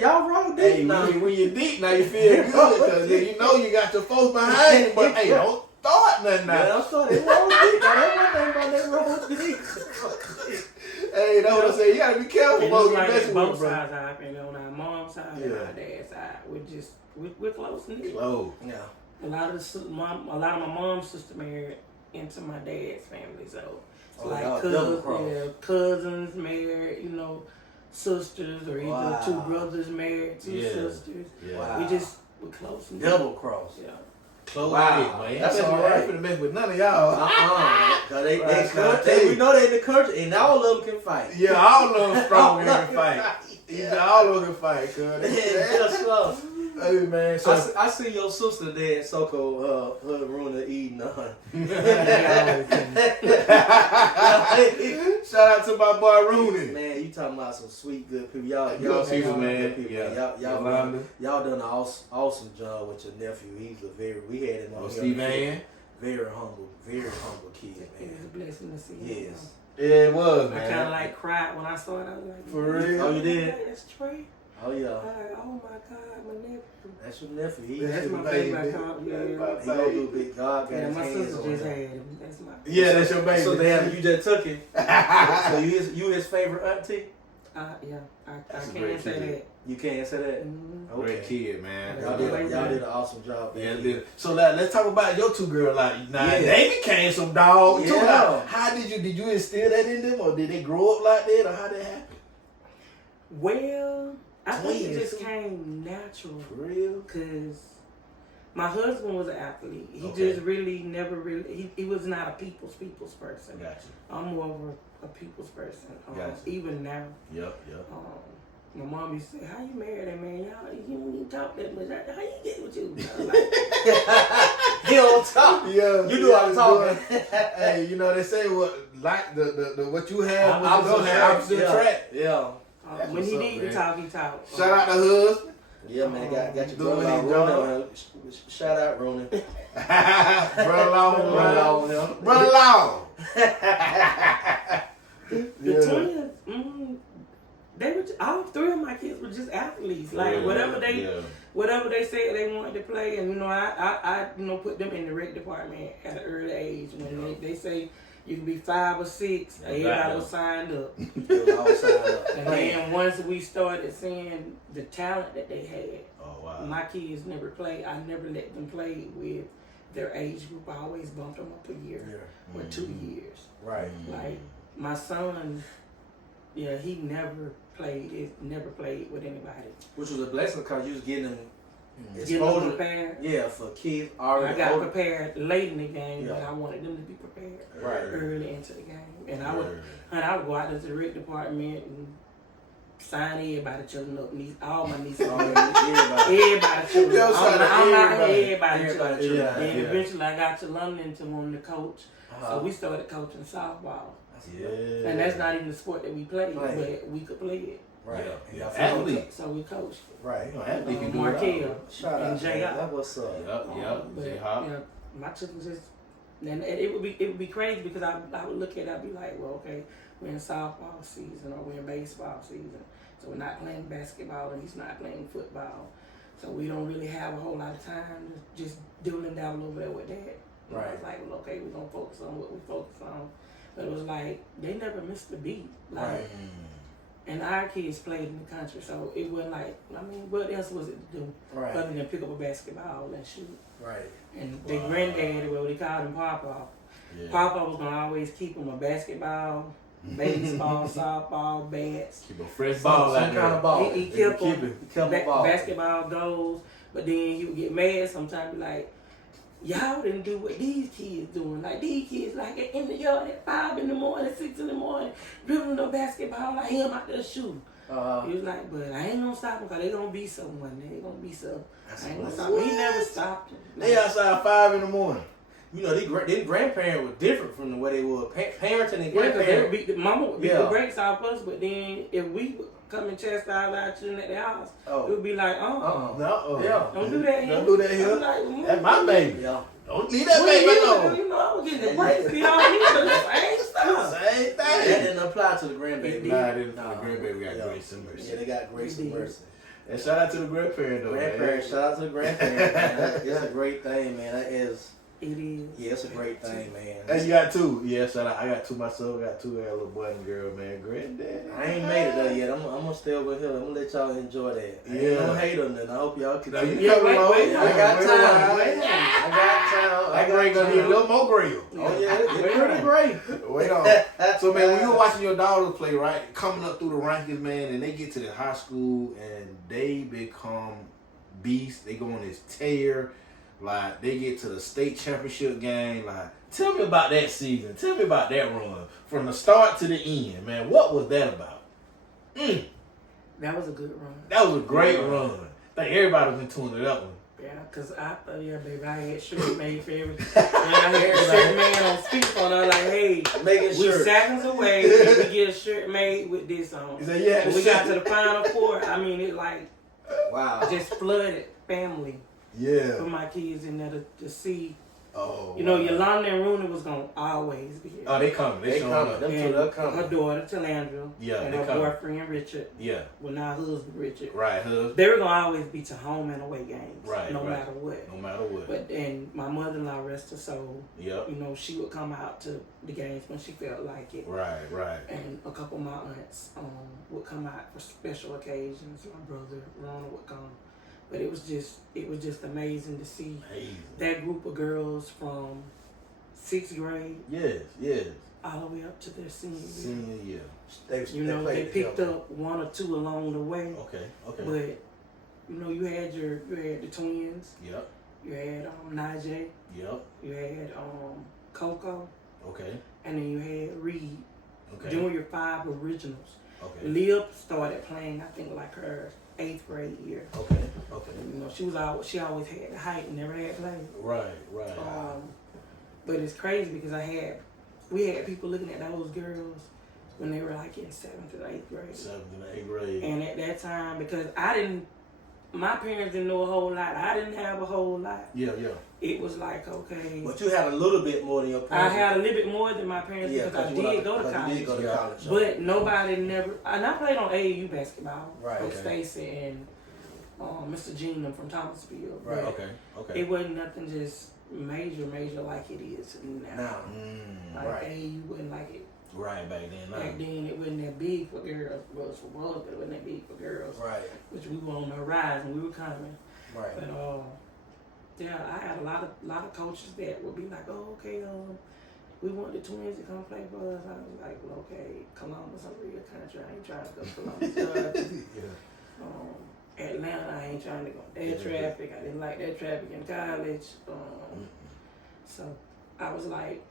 y'all roll deep. Hey, when you deep now, you feel good because you know you got your folks behind you. But hey, don't start nothing now. Don't start it roll deep. Now that's one thing about that roll deep. Hey, that's what I say. You gotta be careful, bro. Like both sides happen on our mom's side and our dad's side. We're close knit. Close. Yeah. A lot of my mom's sister married into my dad's family, so it's cousins married, sisters, or either two brothers married, two sisters. Yeah. Wow. We're close. Double cross. Yeah. Close. Wow. Man. That's all right. I ain't finna mess with none of y'all. We know they in the country, and all of them can fight. Yeah, all of them strong and can fight. Yeah, all of them can fight, cuz. Hey man, so I see your sister there at Soko, her Runa eating on. Shout out to my boy Rooney. Man, you talking about some sweet good people. Y'all people, man. People, yeah. Y'all done an awesome job with your nephew. We had him on Steve Ann. Very humble kid, man. It was a blessing to see him. Yes. Yeah, it was, man. I kind of like cried when I saw it. I was like, for real? Oh, you did? That's Trey. Oh, yeah. I was like, oh my God, my nephew. That's your nephew. That's my baby. He gonna do big. God got his my hands sister on just him. had him. That's my. Yeah, that's your baby. So you just took him. So you his favorite auntie? Yeah. I can't say that. You can't say that? Mm-hmm. Okay. Great kid, man. Y'all did an awesome job. Yeah, so let's talk about your two girls. They became some dogs too. Like, how did you instill that in them, or did they grow up like that, or how did that happen? Well, I think it just came natural. For real? Because my husband was an athlete. He just really never really, he was not a people's person. Gotcha. I'm more of a people's person. Gotcha. Even now. Yep. My mom used to say, how you married that man? Y'all, you don't even talk that much. How you get with you? He don't talk. Yeah, you do all the talking. Hey, they say what you have, I was opposite attract. Yeah. When he need to talk, he talk. Shout out to husband. Yeah, man, got your brother-in-law. Shout out, Ronan. Brother-in-law. The twins, they were all three of my kids were just athletes. Like whatever they said they wanted to play, and I put them in the rec department at an early age. When they say you can be 5 or 6, everybody was signed up. And then once we started seeing the talent that they had, my kids never played. I never let them play with their age group. I always bumped them up a year or 2 years. Right. Like my son, he never played with anybody. Which was a blessing because you was getting them exposure. Prepared. Yeah, for kids already. I got prepared late in the game, but I wanted them to be prepared early into the game. And I would go out to the rec department and sign everybody children up. All my nieces, everybody children. Everybody children. And eventually I got to London to want to coach. So we started coaching softball. And that's not even the sport that we played, but we could play it. Right. Athlete. So we coached. Right. Athlete can do Markel. Shout out. That was Yep. My children just, and it would be crazy because I would look at it, I'd be like, well, okay, we're in softball season or we're in baseball season. So we're not playing basketball and he's not playing football. So we don't really have a whole lot of time to just doing down over there with that. Right. I was like, well, okay, we're going to focus on what we focus on. But it was like, they never missed a beat. Like, And our kids played in the country, so it wasn't like, I mean, what else was it to do other than pick up a basketball and shoot? Right. And their granddaddy, well, they called him Papa. Yeah. Papa was going to always keep him a basketball, baseball, softball, bats. Keep a fresh ball out there. Some kind of ball. He kept basketball goals, but then he would get mad sometimes, like, y'all didn't do what these kids doing. Like, these kids, like, in the yard at 5 in the morning, 6 in the morning, dribbling the basketball like him out there shooting. He was like, but I ain't gonna stop them because they gonna be some one day. They gonna be some. I ain't gonna stop them. He never stopped them. They outside 5 in the morning. You know, these grandparents were different from the way they were. Parenting and grandparents. Mama would beat the brakes off us, but then if we would come and chastise our children at the house, it would be like, don't do that here. Don't do that here. Like, that's my baby. Yeah. Don't leave that baby alone. You know, I was getting the brakes beat off me, but the same stuff. Same thing. That didn't apply to the grandbaby. Nah, it didn't. The grandbaby got grace and mercy. Yeah, they got grace and mercy. And shout out to the grandparents, though. Grandparents, shout out to the grandparents, man. It's a great thing, man. That is. It is. Yeah, it's a great thing, man. And you got 2. Yeah, shout out. I got 2 myself. I got 2. I got a little boy and girl, man. Granddaddy. I ain't made it there yet. I'm gonna stay over here. I'm gonna let y'all enjoy that. I ain't no hate on that. I hope y'all can. No, wait. I got time. I got time. I got gonna need a little more grill. Oh yeah, it's pretty great. Wait on. So man, when you were watching your daughters play, right, coming up through the rankings, man, and they get to the high school and they become beasts. They go on this tear. Like, they get to the state championship game. Like, tell me about that season. Tell me about that run. From the start to the end, man. What was that about? That was a good run. That was a great run. I think everybody was into it up one. Yeah, because I thought, baby, I had shirt made for everything. And I had a shirt man on speakerphone. I was like, hey, we seconds away. We get a shirt made with this on. He said, yeah. When we got to the Final Four, I mean, it like, wow, just flooded family. Yeah. Put my kids in there to see. Oh, you know, Yolanda and Rooney was going to always be here. Oh, they coming. They coming. Them two, they're coming. Her daughter, Talandra, and her boyfriend, Richard. Yeah. Well, now husband, Richard. Right, husband. They were going to always be to home and away games. Right, no matter what. No matter what. But and my mother-in-law, rest her soul. Yep. You know, she would come out to the games when she felt like it. Right, right. And a couple of my aunts would come out for special occasions. My brother, Ronald, would come. But it was just amazing to see that group of girls from 6th grade. Yes. All the way up to their senior year. Senior year. They picked up 1 or 2 along the way. Okay. But you had the twins. Yep. You had Najee. Yep. You had Coco. Okay. And then you had Reed. Okay. Junior 5 originals. Okay. Leah started playing, I think, like her 8th grade year. Okay. You know, she always had the height and never had played. Right. But it's crazy because we had people looking at those girls when they were like in 7th and 8th grade. 7th and 8th grade. And at that time, because my parents didn't know a whole lot. I didn't have a whole lot. Yeah. It was like, okay. But you had a little bit more than your parents. I had a little bit more than my parents because I did go to college. But nobody never. And I played on AAU basketball with Stacy and Mr. Gene from Thomasville. Right. Okay. It wasn't nothing just major like it is now. AAU wasn't like it. Right, back then. Back then, it wasn't that big for girls. Well, for boys, but it wasn't that big for girls. Right. Which we were on the rise and we were coming. Right. But I had a lot of coaches that would be like, oh, okay, we want the twins to come play for us. I was like, well, okay, Columbus, I'm real country. I ain't trying to go to Columbus. Atlanta, I ain't trying to go that traffic. I didn't like that traffic in college. So I was like,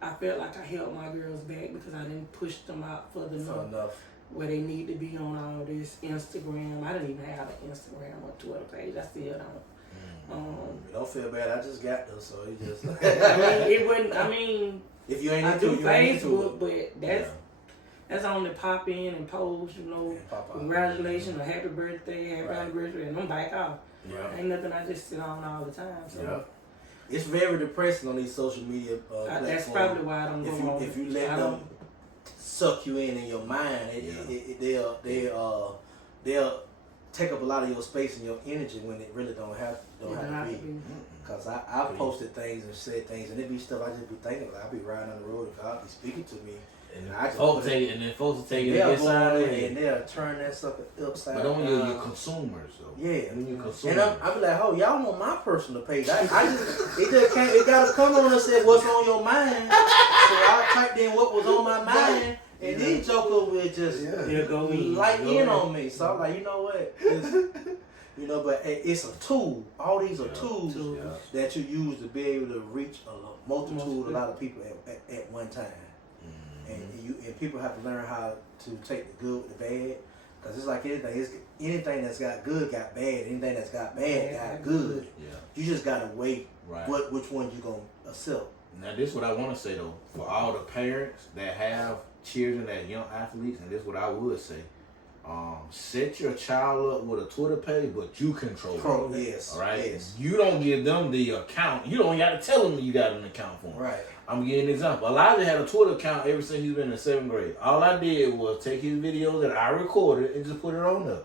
I felt like I held my girls back because I didn't push them out further enough where they need to be on all this Instagram. I didn't even have an Instagram or Twitter page. I still don't. Don't feel bad. I just got those, so you just. It wouldn't. I mean, if you ain't I into do it, you ain't into Facebook, but that's only pop in and post. Congratulations or happy birthday, happy anniversary, and I'm back off. Yeah. Ain't nothing I just sit on all the time. So. It's very depressing on these social media platforms. That's probably why I don't go on. If you let them suck you in your mind, they'll take up a lot of your space and your energy when it really don't have to be. Because I've posted things and said things, and it be stuff I just be thinking about. I be riding on the road and God be speaking to me, And folks take it, and then folks will take it inside and they'll turn that sucker upside down. But only your consumers, though. Yeah. When you consumers. And I'm like, oh, y'all want my personal page. It gotta come on and say what's on your mind. So I typed in what was on my mind, and these jokers will just light in on me. So I'm like, you know what? But it's a tool. All these are tools that you use to be able to reach a multitude, a lot of people at one time. And people have to learn how to take the good with the bad, because it's like anything that's got good got bad. Anything that's got bad got good. Yeah. You just gotta wait. Right. Which one you gonna accept? Now this is what I want to say though, for all the parents that have children that young athletes, and this is what I would say. Set your child up with a Twitter page, but you control it. Yes. All right. Yes. You don't give them the account. You don't got to tell them you got an account for them. Right. I'm gonna give you an example. Elijah had a Twitter account ever since he's been in 7th grade. All I did was take his videos that I recorded and just put it on there.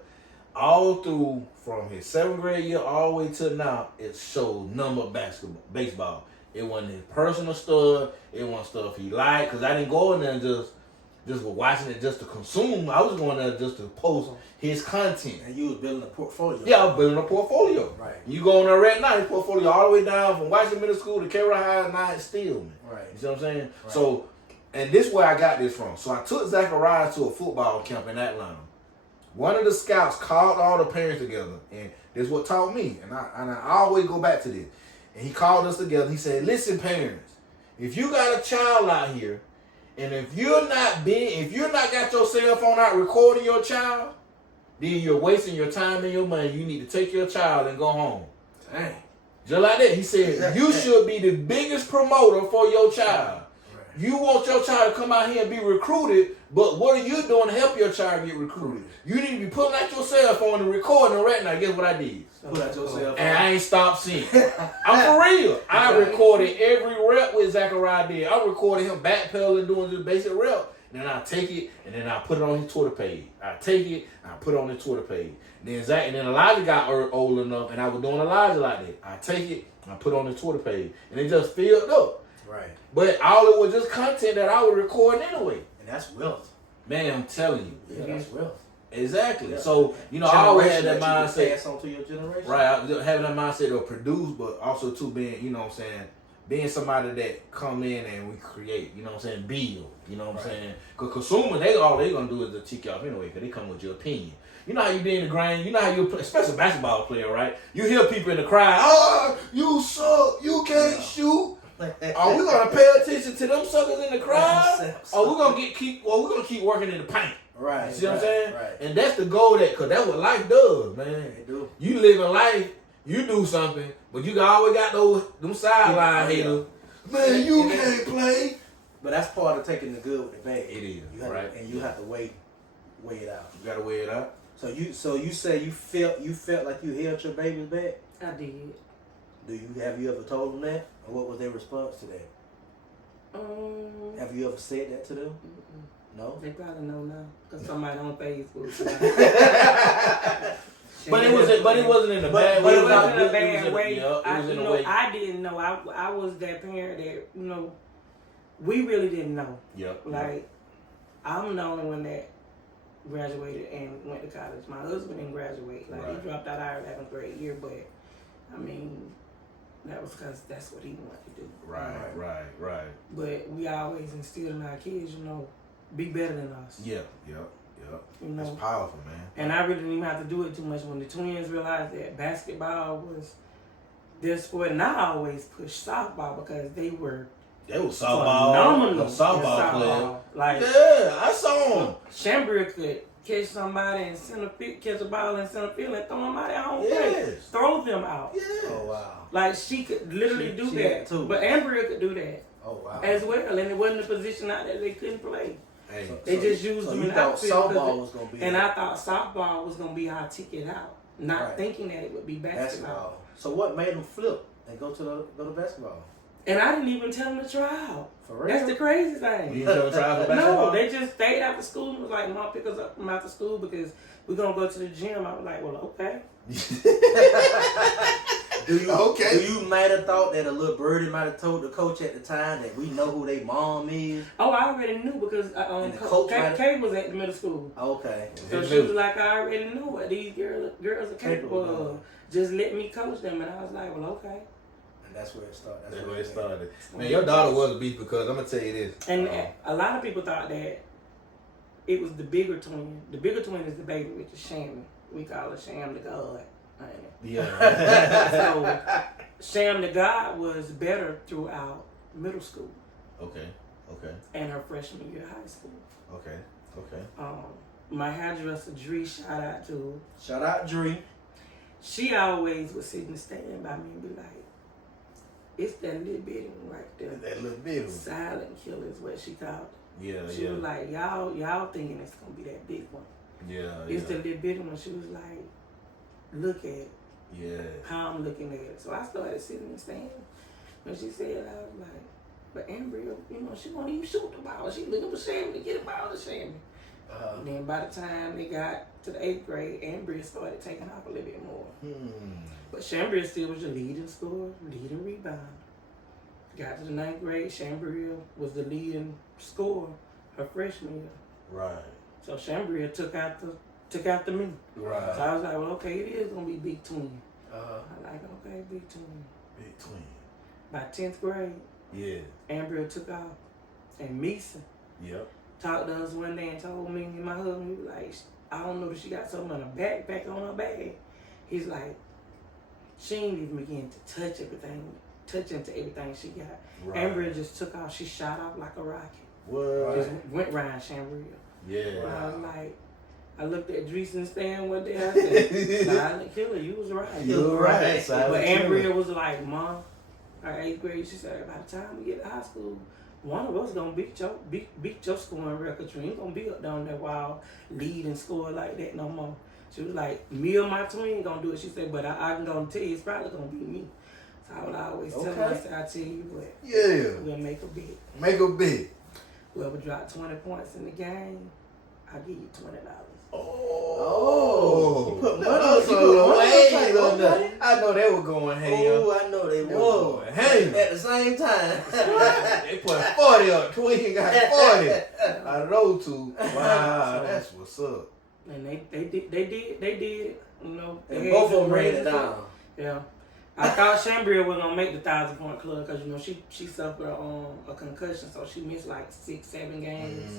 All through from his 7th grade year all the way to now, it showed number baseball. It wasn't his personal stuff. It wasn't stuff he liked, because I didn't go in there and just was watching it just to consume. I was going there just to post his content. And you was building a portfolio. Yeah, I was building a portfolio. Right. You go on there right now, his portfolio all the way down from Washington Middle School to Cairo High, now it's still, man. Right. You see what I'm saying? Right. So, and this is where I got this from. So I took Zachariah to a football camp in Atlanta. One of the scouts called all the parents together, and this is what taught me. And I always go back to this. And he called us together. He said, listen, parents, if you got a child out here, and if you're not got your cell phone out recording your child, then you're wasting your time and your money. You need to take your child and go home. Dang. Just like that. He said, you should be the biggest promoter for your child. Right. You want your child to come out here and be recruited, but what are you doing to help your child get recruited? You need to be pulling out your cell phone and recording right now. Guess what I did? Pull out your cell phone. And I ain't stopped seeing. I'm for real. I recorded every rep with Zachariah did. I recorded him backpedaling, doing the basic rep. And then I take it and then I put it on his Twitter page. I take it and I put it on his Twitter page. And then Elijah got old enough, and I was doing Elijah like that. I take it and I put it on his Twitter page. And it just filled up. Right. But all it was just content that I was recording anyway. And that's wealth. Man, I'm telling you. Yeah, that's wealth. Exactly. Yeah. So, I always had that mindset. Pass on to your generation. Right. Having that mindset of produce, but also too being, you know what I'm saying, being somebody that come in and we create, you know what I'm saying, build, you know what I'm saying. Because consumers, all they going to do is to tick you off anyway, because they come with your opinion. You know how you be in the grind, you know how you, especially a basketball player, right? You hear people in the crowd, oh, you suck, you can't shoot. Are we going to pay attention to them suckers in the crowd? Or we're going to keep working in the paint? Right. You see what I'm saying? Right. And that's the goal, because that's what life does, man. It do. You live in life, you do something, but you always got them sideline haters. Man, you can't play. But that's part of taking the good with the bad. It is, right? And you have to weigh it out. You gotta weigh it out. So you say you felt like you held your babies back? I did. Have you ever told them that? Or what was their response to that? Have you ever said that to them? Mm-mm. No? They probably know now. Because somebody on Facebook. But it wasn't in a bad way. It wasn't in a bad way. I didn't know. I was that parent that, we really didn't know. Yep. I'm the only one that graduated and went to college. My husband didn't graduate. He dropped out our 11th grade year, but I mean, that was because that's what he wanted to do. Right. But we always instilled in our kids, be better than us. Yep. It's powerful, man. And I really didn't even have to do it too much when the twins realized that basketball was their sport. And I always pushed softball because they were softball. Phenomenal. Softball player. I saw them. Shambria could catch somebody in center field, catch a ball in center field and throw them out at home plate. Throw them out. Yes. Oh, wow. She could literally do that. Too. But Ambria could do that. Oh, wow. As well. And it wasn't a position out there they couldn't play. Hey. They just used them in the outfield. Softball was going to be I thought softball was going to be our ticket out. Not thinking that it would be basketball. So what made them flip and go to basketball? And I didn't even tell them to try out. For real? That's the crazy thing. You didn't tell them to try out for basketball? No, they just stayed after school and was like, Mom, pick us up from after school because we're going to go to the gym. I was like, well, okay. Do you might have thought that a little birdie might have told the coach at the time that we know who their mom is? Oh, I already knew because Kay was at the middle school. Okay. So she was like, I already know what these girls are capable of. Just let me coach them. And I was like, well, okay. And that's where it started. That's where it started. Man, your daughter was a beast because I'm going to tell you this. And a lot of people thought that it was the bigger twin. The bigger twin is the baby with the Sham. We call her Sham the God. Yeah. So Sham the God was better throughout middle school. Okay. And her freshman year of high school. Okay. My hairdresser Dree, shout out to her. Shout out Dree. She always would sit and stand by me and be like, it's that little bitty one right there. That little bitty one. Silent killer is what she called it. Yeah, She was like, y'all thinking it's gonna be that big one. Yeah, It's the little bitty one. She was like, look at it. Yeah. How I'm looking at it. So I started sitting and standing. When she said it, I was like, but Ambria, she won't even shoot the ball. She looking for Shammy to get the ball to Shammy. And then by the time they got to the 8th grade, Ambria started taking off a little bit more. But Shambria still was the leading scorer, leading rebound. Got to the 9th grade, Shambria was the leading scorer her freshman year. Right. So Shambria took out the me. Right. So I was like, well, okay, it is gonna be big twin. I like, okay, big twin. Big twin. By 10th grade, Yeah. Ambria took off, and Misa talked to us one day and told me and my husband, he was like, I don't know that she got something on her backpack on her bag. He's like, she ain't even begin to touch into everything she got. Right. Ambria just took off. She shot off like a rocket. What? Just went round Shambria. Yeah. And I was like, I looked at Dreesen stand one day. I said, silent killer, you was right. You were right. But Ambria was like, Mom, our 8th grade, she said, by the time we get to high school, one of us gonna beat your scoring record. You ain't gonna be up down there while lead and score like that no more. She was like, me or my twin gonna do it. She said, but I'm gonna tell you, it's probably gonna be me. So I would always tell her, I said, I tell you what, we'll make a bet. Make a bet. Whoever dropped 20 points in the game, I'll give you $20. Oh, you put money on that. I know they were going ham. Oh, I know they were going ham at the same time. They put 40 up. Twin got 40 out of those two. Wow, that's what's up. And they did. And both of them ran it down. Yeah. I thought Shambria was gonna make the 1,000-point club because she suffered a concussion, so she missed like 6-7 games.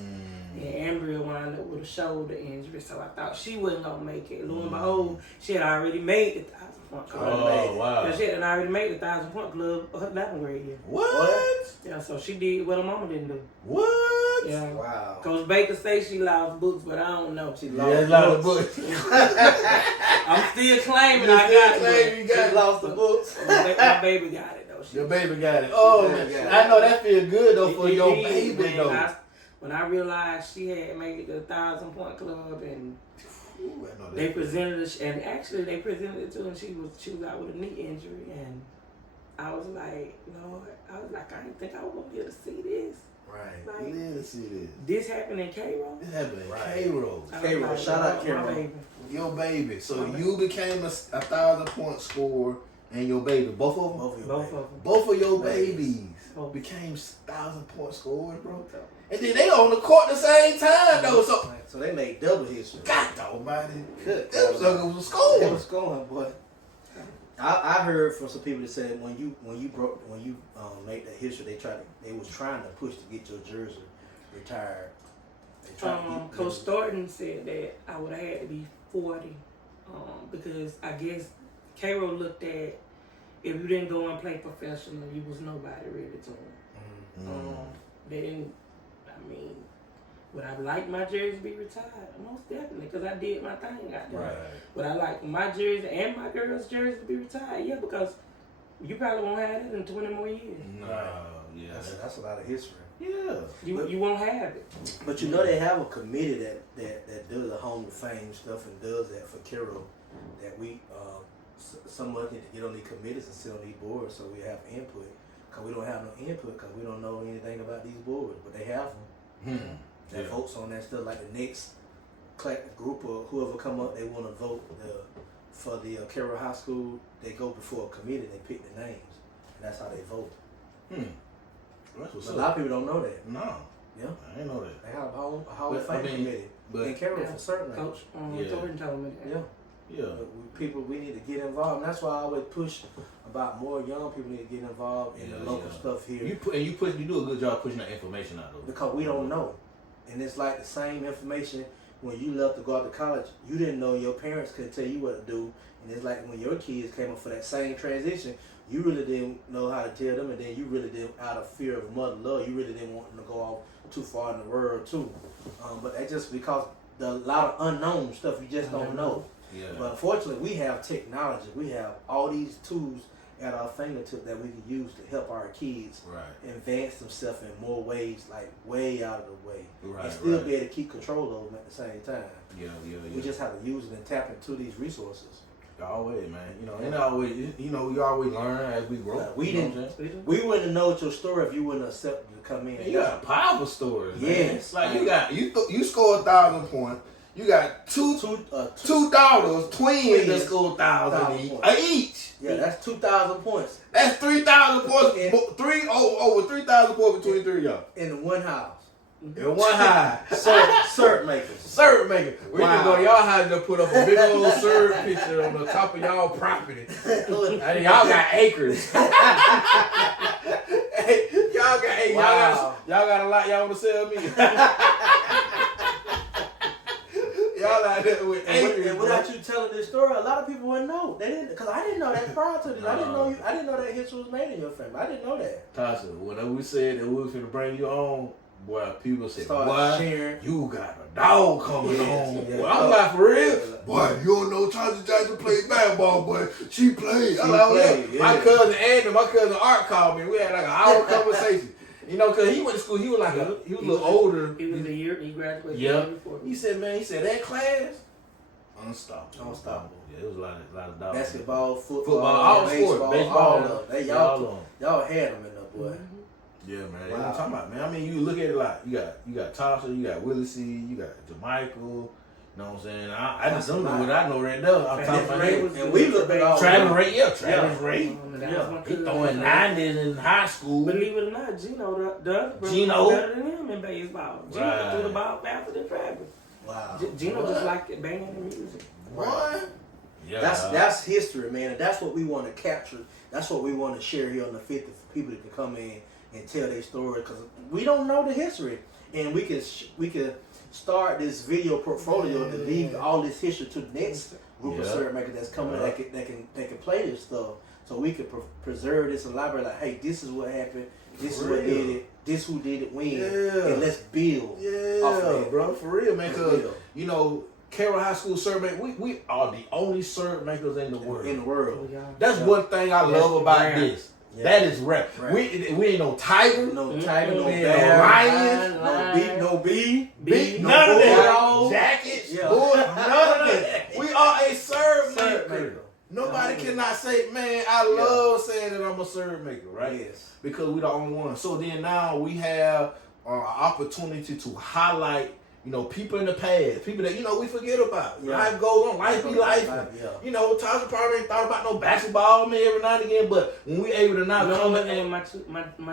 And Ambria wound up with a shoulder injury, so I thought she wasn't gonna make it. Lo and behold, she had already made the 1,000-point club. Oh wow! She had already made the 1,000-point club her 11th grade year. What? Yeah, so she did what her mama didn't do. What? Yeah. Wow. Coach Baker say she lost books, but I don't know. She lost books. I'm still claiming I got it. You got lost the books. My baby got it though. Your baby got it. Oh, I know that feels good though for your baby though. When I realized she had made it to the 1,000-point club and they presented it, and actually they presented it to her, and she was out with a knee injury, and I was like, Lord, I didn't think I was gonna be able to see this. Right. Like, You didn't see this. This happened in Cairo. This happened in Cairo. Cairo, shout out Cairo. Your baby. So you became a 1,000-point scorer, and your baby, both of them. Both of your babies became 1,000-point scorers, bro. And then they on the court at the same time though. So they made double history. God almighty. Good. Them suckers was scoring. They was scoring, boy. I heard from some people that said when you made that history, they was trying to push to get your jersey retired. Coach Thornton said that I would have had to be 40, because I guess Cairo looked at if you didn't go and play professional, you was nobody really to him. They didn't. I mean, would I like my jersey to be retired? Most definitely, because I did my thing out there. Right. Would I like my jersey and my girl's jersey to be retired? Yeah, because you probably won't have it in 20 more years. No, yeah, that's a lot of history. Yeah, you won't have it. But you know they have a committee that does the Home of Fame stuff and does that for Cairo. That we some of us need to get on these committees and sit on these boards so we have input. Cause we don't have no input because we don't know anything about these boards, but they have them. They votes on that stuff. Like the next group or whoever come up, they want to vote the for the Cairo High School, they go before a committee. They pick the names, and that's how they vote. That's what's A up. lot of people don't know that. No. Yeah, I didn't know that. they have a whole family committee. But In Cairo for certain. Coach Yeah. Thornton told me that. Yeah. yeah. We need to get involved. And that's why I always push about more young people need to get involved in the local stuff here. You do a good job pushing that information out though. Because we don't know. And it's like the same information when you left to go out to college, you didn't know, your parents couldn't tell you what to do. And it's like when your kids came up for that same transition, you really didn't know how to tell them, and then you really didn't, out of fear of mother love, you really didn't want them to go off too far in the world too. But that's just because a lot of unknown stuff you just don't know. Yeah. But unfortunately, we have technology. We have all these tools at our fingertips that we can use to help our kids advance themselves in more ways, like way out of the way, and still be able to keep control of them at the same time. We just have to use it and tap into these resources. Always, man. And always, we always learn as we grow. We wouldn't know your story if you wouldn't accept to come in. You got powerful stories, man. Yes, like you score 1,000 points. You got two daughters, twins that score 1,000 each. Yeah, that's 2,000 points. That's 3,000 points. Over 3,000 points between three of y'all in one house. In one house. Syrupmakers. Syrupmaker. We need to go to y'all house to put up a big old syrup picture on the top of y'all property. And y'all got acres. Hey, y'all got acres. Wow. Y'all got a lot y'all want to sell me. Y'all out there with acres. And without you telling this story, a lot of people wouldn't know. They didn't, because I didn't know that prior to this. I didn't know that history was made in your family. I didn't know that. Tasha, whenever we said that we was finna bring you on, boy, people said, boy, you got a dog coming on. Boy, I'm like, for real? Boy, you don't know Tasha Jackson played basketball, boy. She played. My cousin Andy, my cousin Art called me. We had like an hour conversation. Cause he went to school, he was a little older. He was a year, he graduated the year before. He said, that class, unstoppable. Yeah, it was a lot of dogs. Basketball, football, all sports, baseball, all of them. Y'all had them in there, boy. Yeah, man. That's what I'm talking about, man. I mean, you look at it like you got Tasha, you got Willie C, you got Jermichael. You know what I'm saying? I just don't know what I know right now. I'm talking about him. And we looked at all Travis Ray. He throwing 90s in high school. Believe it or not, Gino does Gino better than him in baseball. Gino threw the ball faster than Travis. Wow. Gino just liked it, banging the music. What? Yeah. That's history, man. And that's what we want to capture. That's what we want to share here on the 50 for people that can come in and tell their story, because we don't know the history, and we can start this video portfolio to leave all this history to the next group of Syrupmakers that's coming that can play this stuff, so we can preserve this in the library. Like, hey, this is what happened. This is what did it. This who did it when. And let's build. Off of it. Bro, for real, man. Because Cairo High School Syrupmakers, we are the only Syrupmakers in the world. That's one thing I love about this. Yeah. That is rap. We ain't no tiger, no bear, lion, no bee, none of that. Jackets, none of that. We are a Syrupmaker. Nobody cannot say, man, I love saying that I'm a Syrupmaker, right? Yes. Because we the only one. So then now we have an opportunity to highlight, people in the past, people that, we forget about. Yeah. Life goes on, life be life. Tasha probably ain't thought about no basketball, man, every now and again, but when we able to now come in. My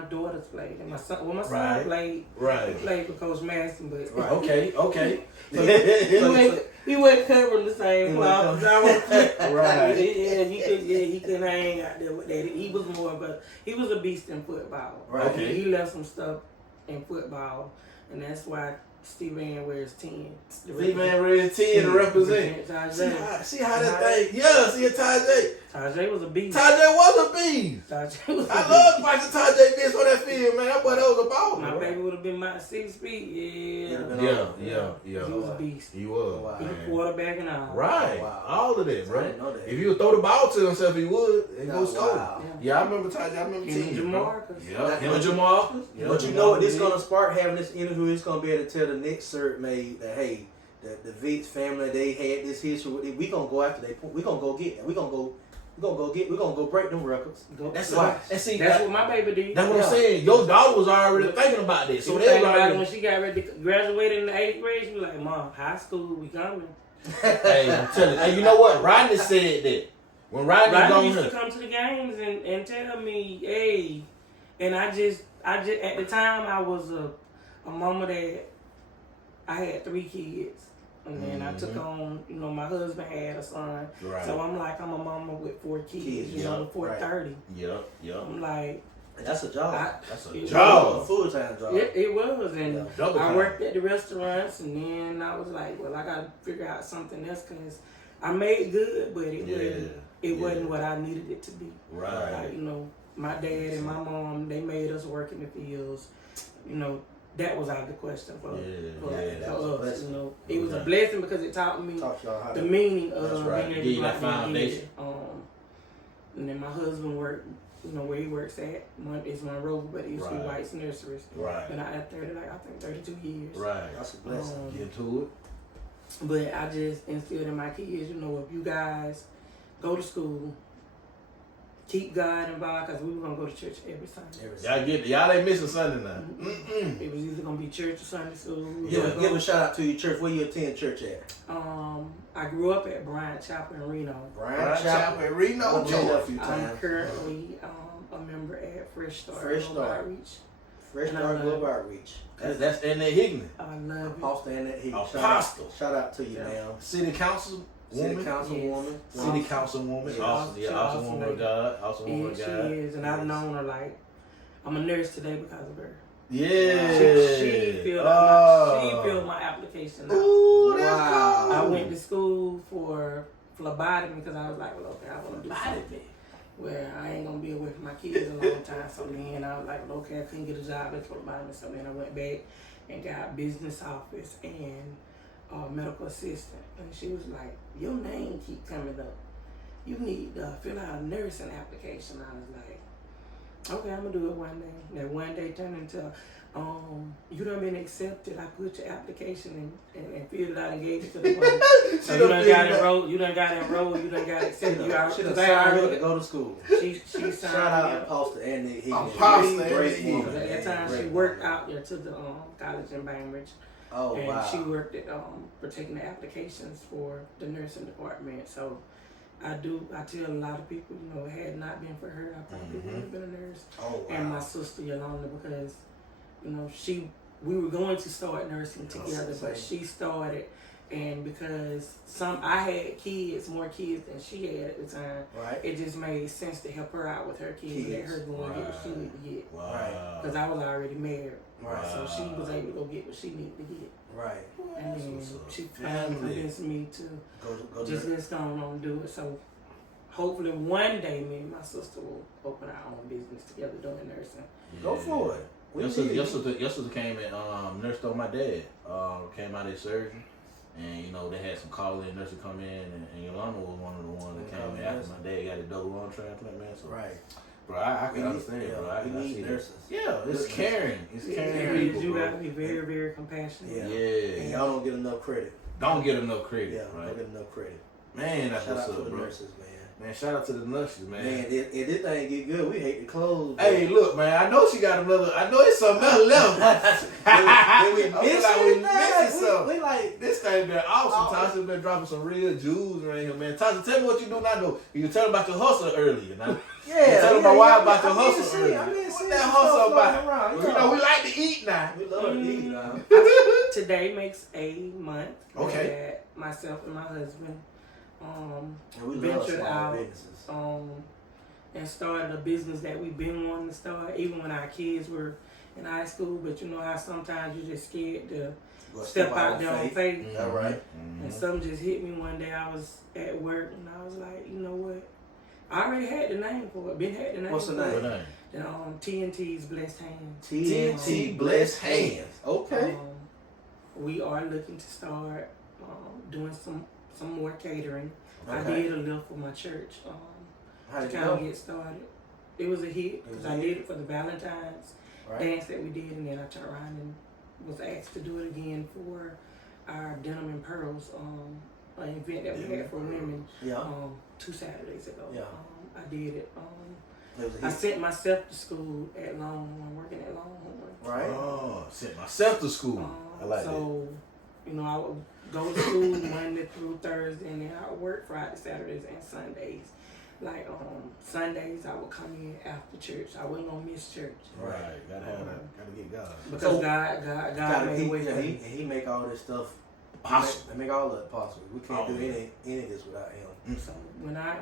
daughters played, and my son played. He played with Coach Madison, but. Okay. He wasn't covering the same cloth. Right. He couldn't hang out there with that. He was he was a beast in football. Right. Okay. He left some stuff in football, and that's why Steve Mann wears 10. Steve Mann wears 10 to represent. See how that thing. Yeah, see Tajay. Tajay was a beast. Tajay was a beast. I love watching Tajay beast on that field, man. That boy, that was a ball. My baby would have been about 6 feet. Yeah. He was a beast. He was. Wow. He was quarterback and all. Right. Wow. All of that, bro. If he would throw the ball to himself, he would. And go score. Wow. Yeah, I remember Tajay. I remember Jamarcus. Him and Jamarcus. But you know what this going to spark, having this interview, it's going to be able to tell the next Syrupmaker that, hey, the Vicks family, they had this history with it. We gonna go after they. We gonna go get it. We gonna go break them records. That's what my baby did. That's what I'm saying. Your daughter was already thinking about this. So they about it when she got ready to graduate in the 8th grade. She was like, "Mom, high school, we coming." Hey, I'm telling you. Hey, you know what? Rodney said that. When Rodney used to come to the games and tell me, hey, and I just at the time I was a mama that I had 3 kids. And then I took on, my husband had a son. Right. So I'm like, I'm a mama with 4 kids, before 30. Yep. I'm like, that's a job. That's a job. A full-time job. It was. And I worked at the restaurants, and then I was like, well, I got to figure out something else because I made good, but it wasn't what I needed it to be. Right. Like, my dad and my mom, they made us work in the fields. That was out of the question for us. It was a blessing because it taught me the meaning of being a black man. And then my husband worked, where he works at. It's Monroe, but it used to be White's Nurseries. Right. And I had 32 years. Right. That's a blessing. Get to it. But I just instilled in my kids, if you guys go to school, keep God involved, because we were going to go to church every Sunday. Y'all ain't missing Sunday now. It was either going to be church or Sunday school. Give a shout out to your church. Where you attend church at? I grew up at Bryant Chapel in Reno. Bryant Chapel in Reno, Georgia. I'm currently a member at Fresh Start Global Outreach. Fresh Start Global Outreach. That's Annette Higney. I love it. Apostle Annette Higney. Apostle. Shout out to you, ma'am. City Council. City Councilwoman. City Councilwoman. Awesome woman of God. Awesome woman of God. She is, and I've known her I'm a nurse today because of her. Yeah. She filled my application out. Ooh, that's cool. I went to school for phlebotomy because I was like, well, okay, I want to do something where I ain't going to be away from my kids a long time. So then I was like, well, okay, I couldn't get a job at phlebotomy. So then I went back and got business office and medical assistant. And she was like, your name keep coming up. You need to fill out a nursing application. I was like, okay, I'm going to do it one day. That one day turned into, you done been accepted. I put your application and filled it out and gave it to the one. So you done got enrolled, you done got accepted. She done signed up to go to school. She signed Shout out to Apostle Annette Higgins. Apostle Great Annette woman. At that time, she worked out there to the college in Bainbridge. Oh, and wow. she worked at for taking the applications for the nursing department. So I tell a lot of people, it had not been for her, I probably would have been a nurse. Oh, wow. And my sister Yolanda, because we were going to start nursing together, but she started, and because I had more kids than she had at the time, right. It just made sense to help her out with her kids. Let her go and get what she needed to get. Right. Because I was already married. Right. So she was able to go get what she needed to get. Right. And then she finally convinced me to let's go on and do it. So hopefully one day me and my sister will open our own business together doing nursing. Yeah. Go for it. Your sister came and nursed on my dad. Came out of surgery. And they had some college nurses come in, and Yolanda was one of the ones that came in after my dad got a double lung transplant, man. So, right. Bro, I can understand, bro. I need nurses. Yeah, it's caring. It's caring people, you bro. gotta be very, very compassionate. Yeah. And y'all don't get enough credit. Don't get enough credit. Yeah, right? don't get enough credit. Man, that's shout what's out up, to the bro. nurses, man. Man, shout out to the nurses, man. Man, if this thing get good, we hate to close. Hey, look, man, I know she got another. I know it's something else left. we missing something. We like this thing been awesome. Tasha been dropping some real jewels around here, man. Tasha, tell me what you do not know. You tell about your hustle earlier. Now. Yeah, tell my wife about your hustle see, earlier. What that hustle about? We like to eat now. We love to eat now. Today makes a month. Okay. That myself and my husband and we ventured love out businesses. And started a business that we've been wanting to start, even when our kids were in high school. But you know how sometimes you're just scared to step out there on faith. That's right. And something just hit me one day. I was at work and I was like, you know what? I already had the name for it. Had the name. What's the name? TNT's Blessed Hands. TNT Blessed Hands. Okay. We are looking to start doing some more catering. Okay. I did a little for my church to kind of get started. It was a hit because I did it for the Valentine's dance that we did, and then I turned around and was asked to do it again for our Denim and Pearls an event that we had for women 2 Saturdays ago. Yeah. I did it. I sent myself to school at Longhorn, working at Longhorn. Right. Oh, sent myself to school. I like that. So, go to school Monday through Thursday, and then I work Friday, Saturdays, and Sundays. Like Sundays, I would come in after church. I wasn't gonna miss church. Right, gotta have that. Gotta get God. Because So, God made a way for me. He make all this stuff Possible. He make all of it possible. We can't do any of this without him. So when I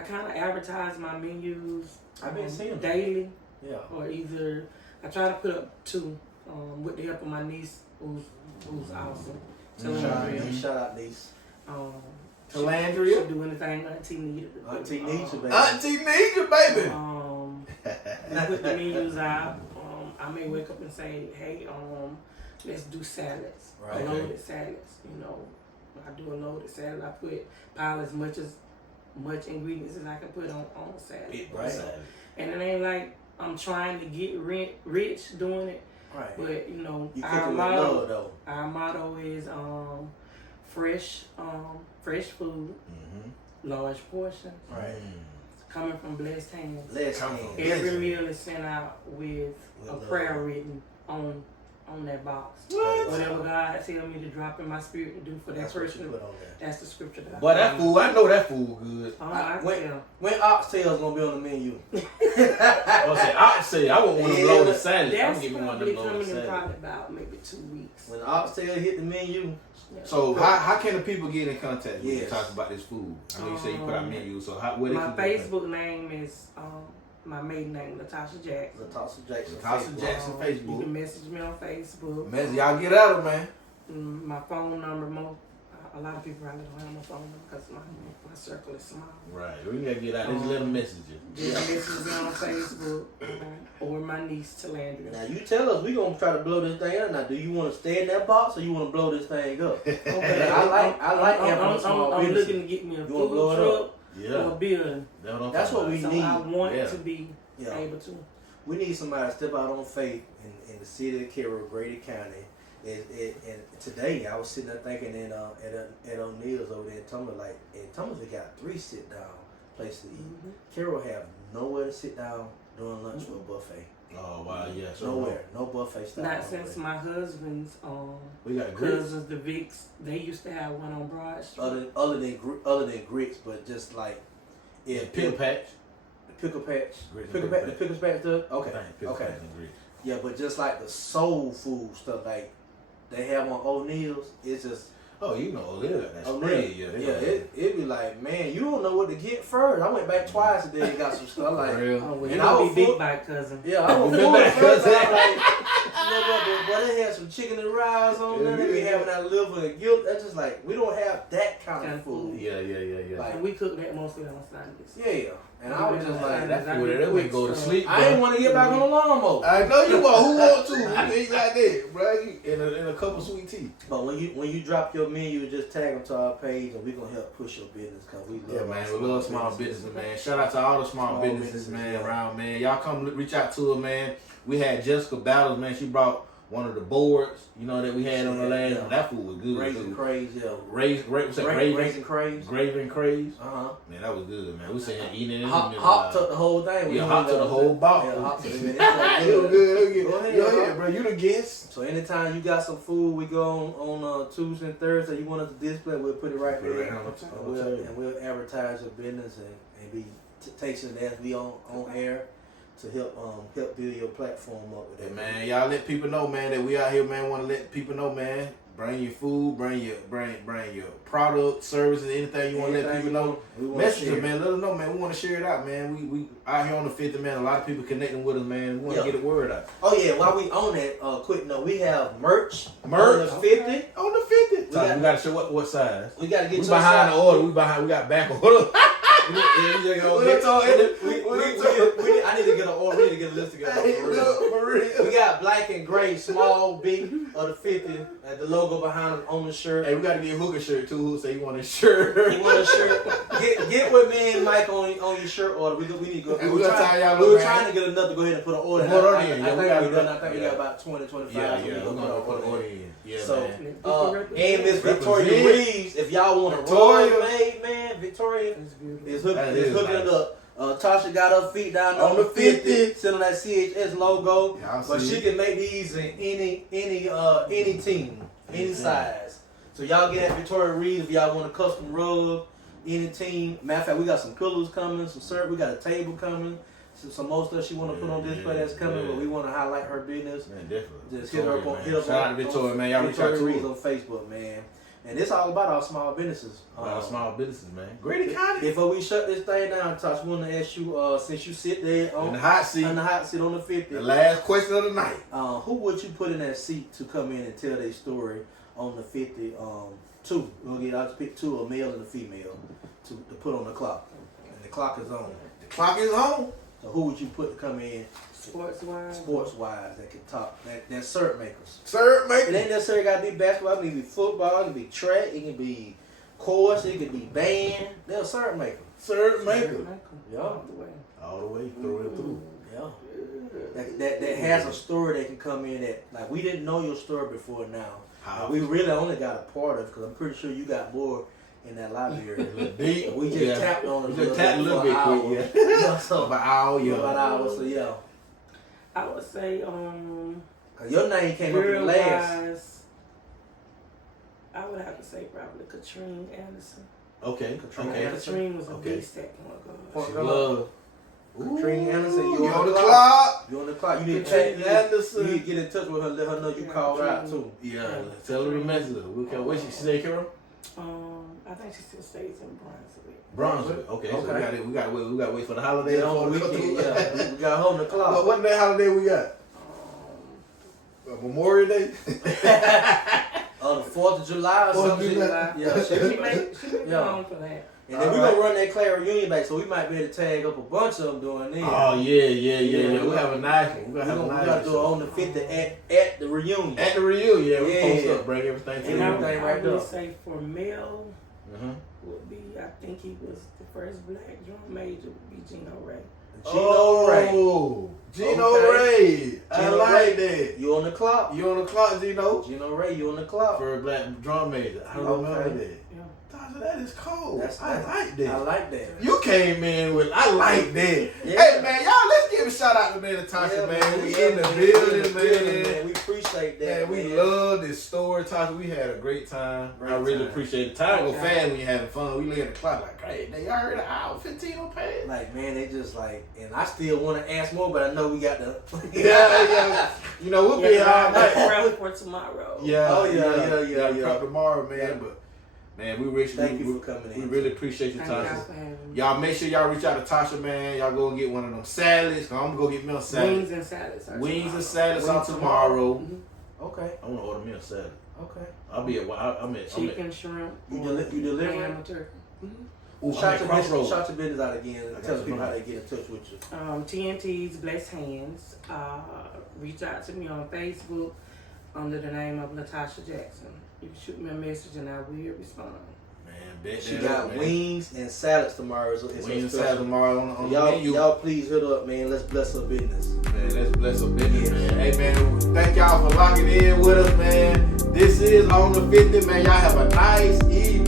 kind of advertise my menus. I've been seeing them daily. Yeah. Or either I try to put up 2 with the help of my niece, who's awesome. Shout out niece. Talandria. She'll do anything Auntie needed. Auntie needs you, baby. Auntie needs you, baby. We put the menus out. I may wake up and say, hey, let's do salads. Right. Loaded salads. You know, I do a loaded salad. I pile as much ingredients as I can put on a salad. Right. And it ain't like I'm trying to get rich doing it. Right. But you know, our motto is fresh food, large portions, right, coming from blessed hands. Every meal is sent out with a prayer written on that box. What? Whatever God tell me to drop in my spirit to do for that person, that's the scripture that But that food, I know that food good. When oxtails gonna be on the menu? I want one of them loaded salads. That's I'm giving one of them loaded salads. probably about maybe 2 weeks. When the oxtail hit the menu. Yeah. So how can the people get in contact with you to Yes. talk about this food? I know you say you put out menus. So where they my can go? Facebook name is my maiden name, Latasha Jackson. Latasha Jackson. Facebook. You can message me on Facebook. Y'all get at them, man. My phone number, a lot of people probably don't have my phone number because my circle is small. Right. We gotta get out. Just let them message you. Just message me on Facebook or my niece Talandria. Now you tell us, we gonna try to blow this thing up. Now, do you want to stay in that box or you want to blow this thing up? Okay. I like having a small I'm business. looking to get me a You food blow it truck Yeah. or a building. That's what we So need. I want to be able to. We need somebody to step out on faith in the city of Cairo, Grady County. And today I was sitting there thinking at O'Neill's over there in Thomas they got 3 sit down places to eat. Cairo have nowhere to sit down during lunch for a buffet. Oh wow, yeah. So Nowhere, no buffet style. Not since my husband's we got grits. cousins, the Vicks, they used to have one on Broad Street. Other than grits, but just like Pickle patch. Pickle patch. Grits and Pickle pickle patch. The pickle patch stuff. Okay. Pickle Okay. patch and grits. Yeah, but just like the soul food stuff, like they have on O'Neill's, it's just. Oh, you know, they got that O'Neill's. spread. It'd be like, man, you don't know what to get first. I went back twice today and got some stuff like. And I was big bite cousin. Yeah, I was full of first. Like, you know what? But they had some chicken and rice on there. They be having that liver and guilt. That's just like we don't have that kind of food. Yeah. Like, And we cook that mostly on Sundays. yeah. And I was just like, That food, that way go to sleep. I didn't want to get back on the lawnmower. I know you want. Who want to? You ain't like that, bro. In a cup of sweet tea. But when you drop your menu, just tag them to our page, and we gonna help push your business because we love. Yeah, man, we love small businesses, man. Shout out to all the small businesses, man, around, man. Y'all come reach out to her, man. We had Jessica Battles, man. She brought one of the boards, you know, that we had on the last one. That food was good. Raisin Craze, yeah. Raisin Craze. Gravy Craze. Uh-huh. Man, that was good, man. We sitting here eating it. Hop took the whole thing. Yeah, Hop took the whole box. Yeah, Hop took it. It was good. Go ahead, Go ahead, bro. You the guest. So anytime you got some food, we go on Tuesday and Thursday. You want us to display, we'll put it right there. And we'll advertise your business and be tasting it as we on air to help build your platform up with that. Hey, man, y'all let people know, man, that we out here, man. Want to let people know, man. Bring your food, bring your product, services, anything you want to let people know. Message them, man. Let them know, man. We want to share it out, man. We out here on the 50, man. A lot of people connecting with us, man. We want to get the word out. Oh yeah, while we on that, quick note, we have merch on the 50. On the 50. We got to show what size. We got to get we behind the order. We got back order. I need to get an order. We need to get a list together. For real. We got black and gray, small, big of the 50, and the logo behind them on the shirt. Hey, we got to get Hooker shirt too. Who say you want a shirt? You want a shirt? Get with me and Mike on your shirt order. We need to go. Hey, we were trying to get enough to go ahead and put an order. I think we got about 20, 25. Yeah, we're gonna put an order in. Yeah, so, man. and Miss Victoria Reeves, if y'all want a Royal made, man, Victoria is hooking it up. Tasha got her feet down on the 50, sitting on that CHS logo, but she can make these in any team. any size. So y'all get at Victoria Reed if y'all want a custom rug, any team. Matter of fact, we got some pillows coming, some syrup. We got a table coming. Some more stuff she want to put on display that's coming, but we want to highlight her business. Man, definitely. Just hit her up on Shout out to Victoria, man. Y'all reach out to her on Facebook, man. And it's all about our small businesses. Our small businesses, man. Great economy. Before we shut this thing down, Tasha, we want to ask you, since you sit there in the hot seat on the 50, the last question of the night. Who would you put in that seat to come in and tell their story on the 50? Two. We'll get out to pick two, a male and a female, to put on the clock. And the clock is on. The clock is on. So who would you put to come in? Sports-wise, that can talk. That's Syrupmakers. Syrupmakers. It ain't necessarily got to be basketball. It can be football. It can be track. It can be chorus. It can be band. They're Syrupmaker. Syrupmaker. Yeah. All the way through and through. Yeah. That has a story that can come in that, like, we didn't know your story before now. We really only got a part of it because I'm pretty sure you got more in that library. We just tapped on it. We just tapped a little bit quick, yeah. So about an hour, so yeah. I would say, cause your name came up in the last. I would have to say probably Katrine Anderson. Okay. Katrine was a beast at point guard. She was. Katrine Anderson, you on the clock. You on the clock. You need to get in touch with her. Let her know you called her out too. Yeah. Tell her the message. Where she stay, Carol? I think she still stays in Brunswick. Brunswick. Okay. So we got to wait for the holiday. On the weekend. Yeah. We got her on the clock. What day holiday we got? Memorial Day. The 4th of July or something. Yeah, she be on for that. And then we're going to run that Claire reunion back, so we might be able to tag up a bunch of them doing this. Oh, yeah. We have a nice one. We got to do it on the 50th at the reunion. At the reunion, yeah. We post up, bring everything to and I would say for Mel would be, I think he was the first black drum major, would be Gino Ray. Gino Ray. I like that. You on the clock. You on the clock, Gino. Gino Ray, you on the clock. For a black drum major. I remember that. Yeah. That is cold. I like that. You came in with, I like that. Yeah. Hey, man, y'all, let's give a shout out to Latasha, man. We in the building, man. We appreciate that, man. We love this story, Tasha. We had a great time. I really appreciate it. Time go fast when you're having fun. We look at the clock like, hey, they already an hour 15 on page. Like, man, they just like, and I still want to ask more, but I know we got the. yeah. You know, we'll be all night. Prep for tomorrow. Yeah. Yeah. Prep tomorrow, man. Yeah. But man, thank you for coming in. We really appreciate you, Tasha. Y'all make sure y'all reach out to Tasha, man. Y'all go and get one of them salads. I'm gonna go get me a salad. Wings and salads on tomorrow. Mm-hmm. Okay. I wanna order me a salad. Okay. I'll be at chicken, shrimp. You deliver ham and turkey. Shout your business out again. Tell people how they get in touch with you. TNT's Blessed Hands. Reach out to me on Facebook under the name of Latasha Jackson. You can shoot me a message and I will respond. Man, she got wings and salads tomorrow. So wings and salads tomorrow on the menu. Y'all please hit her up, man. Let's bless her business. Man, let's bless her business, man. Hey, man, thank y'all for locking in with us, man. This is On the 50, man. Y'all have a nice evening.